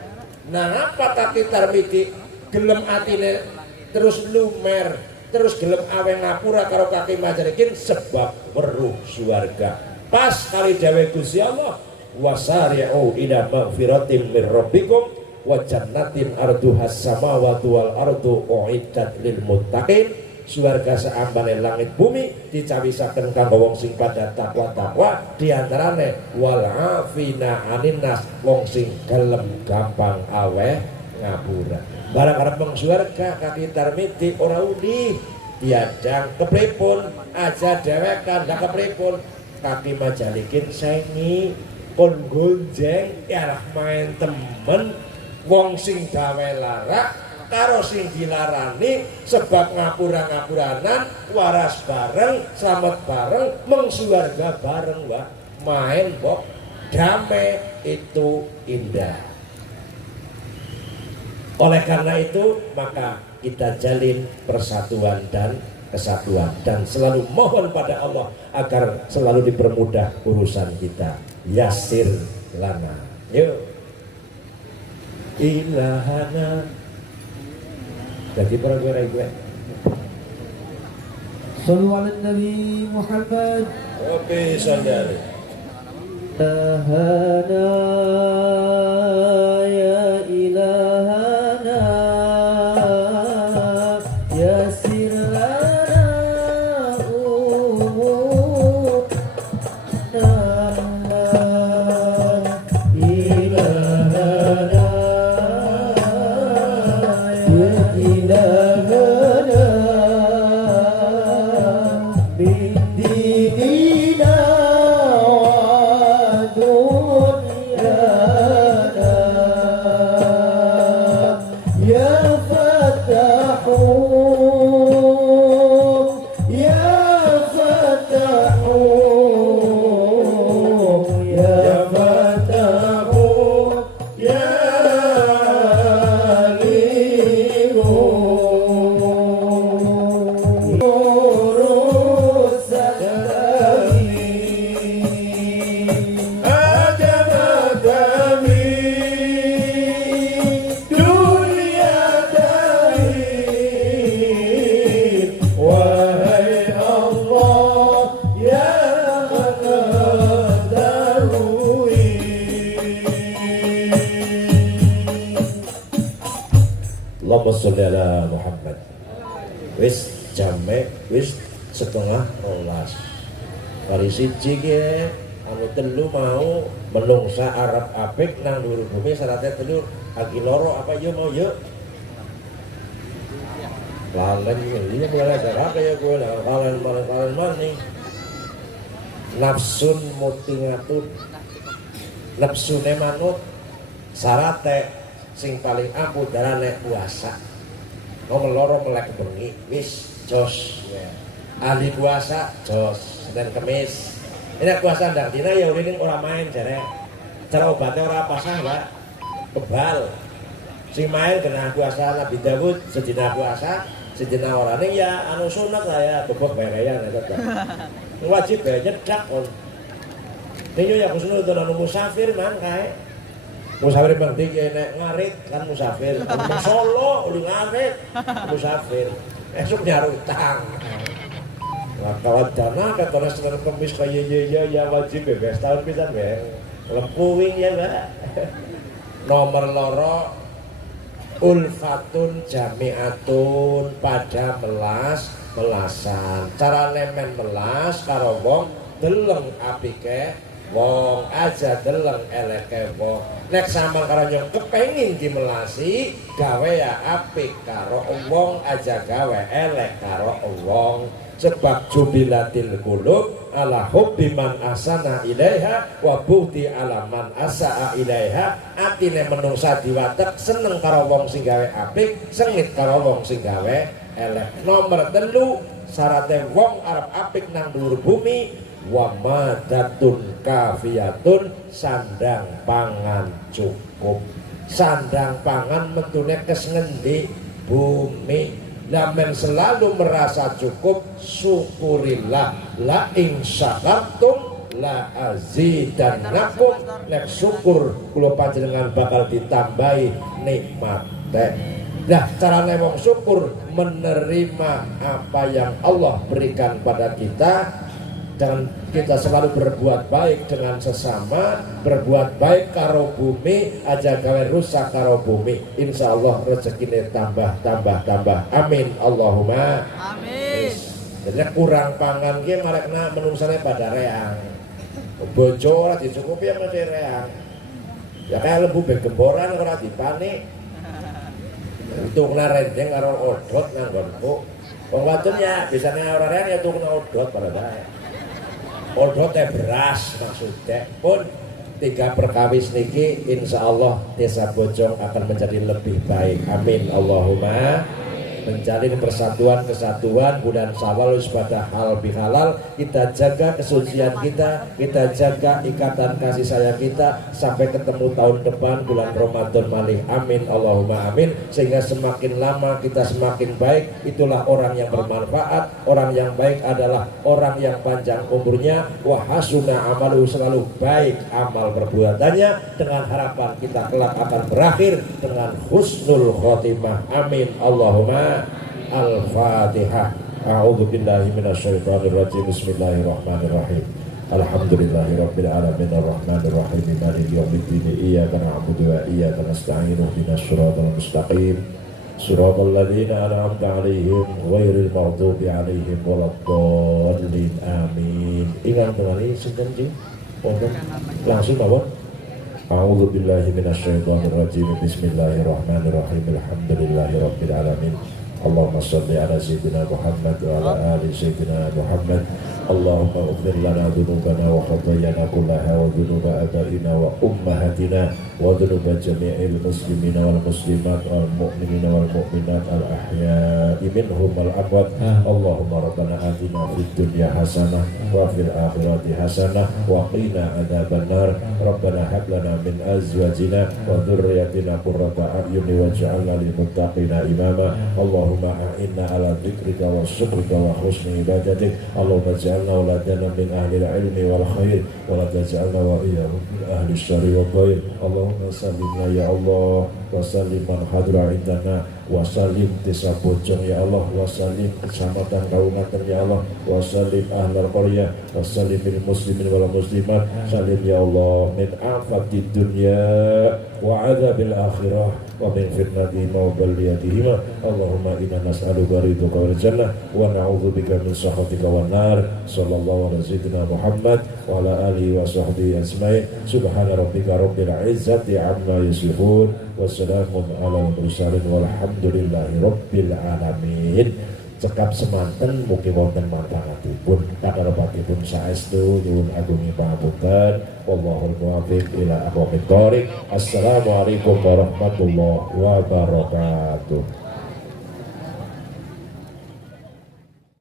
Nah apa kaki tarmiti gelem atine terus lumer terus gelem awe ngapura karo kaki majarikin sebab weruh swarga. Pas kali dawuh Gusti Allah wasari'u ila magfiratin min rabbikum wa jannatin arduhas samawati wal ardu uiddat lil muttaqin. Swarga saambane langit bumi dicawisaken kanggo wong sing pada takwa-takwa, diantarane wal afina aninnas, wong sing gelem gampang aweh ngapura. Barang arep mung swarga kaki tarmiti ora udi diadang kepripun aja dewekan dak kepripun kaki majalikin sengi kon gonjeng ya main temen wong sing gawe larak karo sing dilarani sebab ngapura-ngapuranan waras bareng selamat bareng mengsuwarga bareng wah main kok damai itu indah. Oleh karena itu maka kita jalin persatuan dan kesatuan dan selalu mohon pada Allah agar selalu dipermudah urusan kita. Yasir lana yuk ilahana jadi para gue Sallu ala Nabi Muhammad Oke sandari ilahana ya ilahana yasir lana Allahumma sholli ala Muhammad wis jame wis setengah 12 kali siji ki anu telu mau menungsa Arab apik nang dhuwur bumi syaratnya telu agi loro apa yo mau yo lalen ini mulai ada ya gue lah kalian maning nafsun mutingatun nafsune manut syaratnya sing paling ampuh darane puasa nomor loro melek bengi wis jos ya. Ahli puasa jos dan kemis ini puasa ndak dina ya udah orang main jare cara obatnya orang pasang mbak kebal sing main kena puasa Nabi Dawud sedina puasa sedina orang ini ya anu sunat lah ya bebek bereyan ya wajib ya nyedak on ini ya khususnya untuk anu musafir man kae musafir bang tinggi nek ngarit kan musafir kan Solo udah ngarit musafir esok nyari utang nah kalau dana katanya Senin Kemis kayak ya wajib ya setahun bisa ya lempuing ya mbak nomor loro ulfatun jamiatun pada melasan cara nemen melas karo wong deleng apike wong aja deleng eleke wong nek sampean karo nyong kepengin dimelasi gawe ya apik karo wong aja gawe elek karo wong sebab jubilatil qulub ala hubbi man asana ilaiha wa bughdi ala man asaa ilaiha atine menungsa diwatek seneng karo wong sing gawe apik sengit karo wong sing gawe elek nomor 3 syaratnya wong arep apik nang dhuwur bumi wa madatun kafiyatun sandang pangan cukup sandang pangan mentune kes ngendi bumi Namun selalu merasa cukup syukurillah la in syakartum la azidannakum nek syukur kula panjenengan bakal ditambahi nikmat nah carane wong syukur menerima apa yang Allah berikan pada kita dan kita selalu berbuat baik dengan sesama berbuat baik karo bumi aja gawe rusak karo bumi insya Allah rezekinya tambah amin Allahumma amin jadi kurang pangan ki marekna menungsane pada reang bojo ora dicukupi ya mesti reang ya kayak lembu begemboran ora dipanik untuk rendeng karo odot nang nggonku wong wadon ya bisane ora reang ya tukna odot pada bae odot beras maksudnya pun 3 perkawis niki insya Allah desa Bojong akan menjadi lebih baik amin Allahumma menjalin persatuan kesatuan bulan Syawal pada halal bihalal kita jaga kesucian kita jaga ikatan kasih sayang kita sampai ketemu tahun depan bulan Ramadan malih amin Allahumma amin sehingga semakin lama kita semakin baik itulah orang yang bermanfaat orang yang baik adalah orang yang panjang umurnya wa hasuna amalu selalu baik amal perbuatannya dengan harapan kita kelak akan berakhir dengan husnul khotimah amin Allahumma Al-Fatihah. A'udzu billahi minasyaitonir rajim. Bismillahirrahmanirrahim. Alhamdulillahirabbil alamin arrahmanir rahim maliki yaumiddin iyyaka na'budu wa iyyaka nasta'in ihdinas siratal mustaqim siratal ladzina an'amta 'alaihim ghairil maghdubi 'alaihim waladdallin amin. Ingat mengenai sinten nggih? Wonten langsung mawon. A'udzu billahi minasyaitonir rajim. Bismillahirrahmanirrahim. Alhamdulillahirabbil alamin. Allahumma shalli ala sayyidina Muhammad wa ala ali sayyidina Muhammad. Allahumma ighfir lana dhunubana wa khatayana kullaha wa dhunuba abaina wa ummahatina wa dhunuba jami'il muslimina wal muslimat wal mu'minina wal mu'minat al ahya'i minhum wal amwat. Allahumma rabbana atina fid dunya hasanah wa fil akhirati hasanah wa qina adzabannar. Rabbana hab lana min azwajina wa dhurriyyatina qurrata a'yun waj'alna lil muttaqina imama. Allahumma a'inna ala dzikrika wa syukrika wa husni ibadatik. Allahumma ja'alna auladana min ahli al-ilmi wal khair wa la taj'alna wa iyyahum min ahli syarri wa khair. Allahumma sallimna ya Allah wa sallim man hadra indana wasalim desa Bojong ya Allah, wasalim kecamatan Kaunatan ya Allah, wasalim ahlal qaryah, wasalimil muslimin wal muslimat, salim ya Allah min afatid dunya wa adzabil akhirah wa min fitnati wa baliyatihima. Allahumma inna nas'aluka ridhoka wal jannah wa na'udzubika min sakhatika wan nar. Sallallahu ala sayyidina Muhammad wa ala alihi wa sahbihi ajmain. Subhana rabbika rabbil izzati amma yasifun wa salamun ala mursalin walhamdulillahi rabbil alamin. Cekap semanten mugi wonten manfaatipun kadarepatipun saestu nyuwun agungi pangapunten. Wallahul muwaffiq ila aqwamit thoriq. Assalamualaikum warahmatullahi wabarakatuh.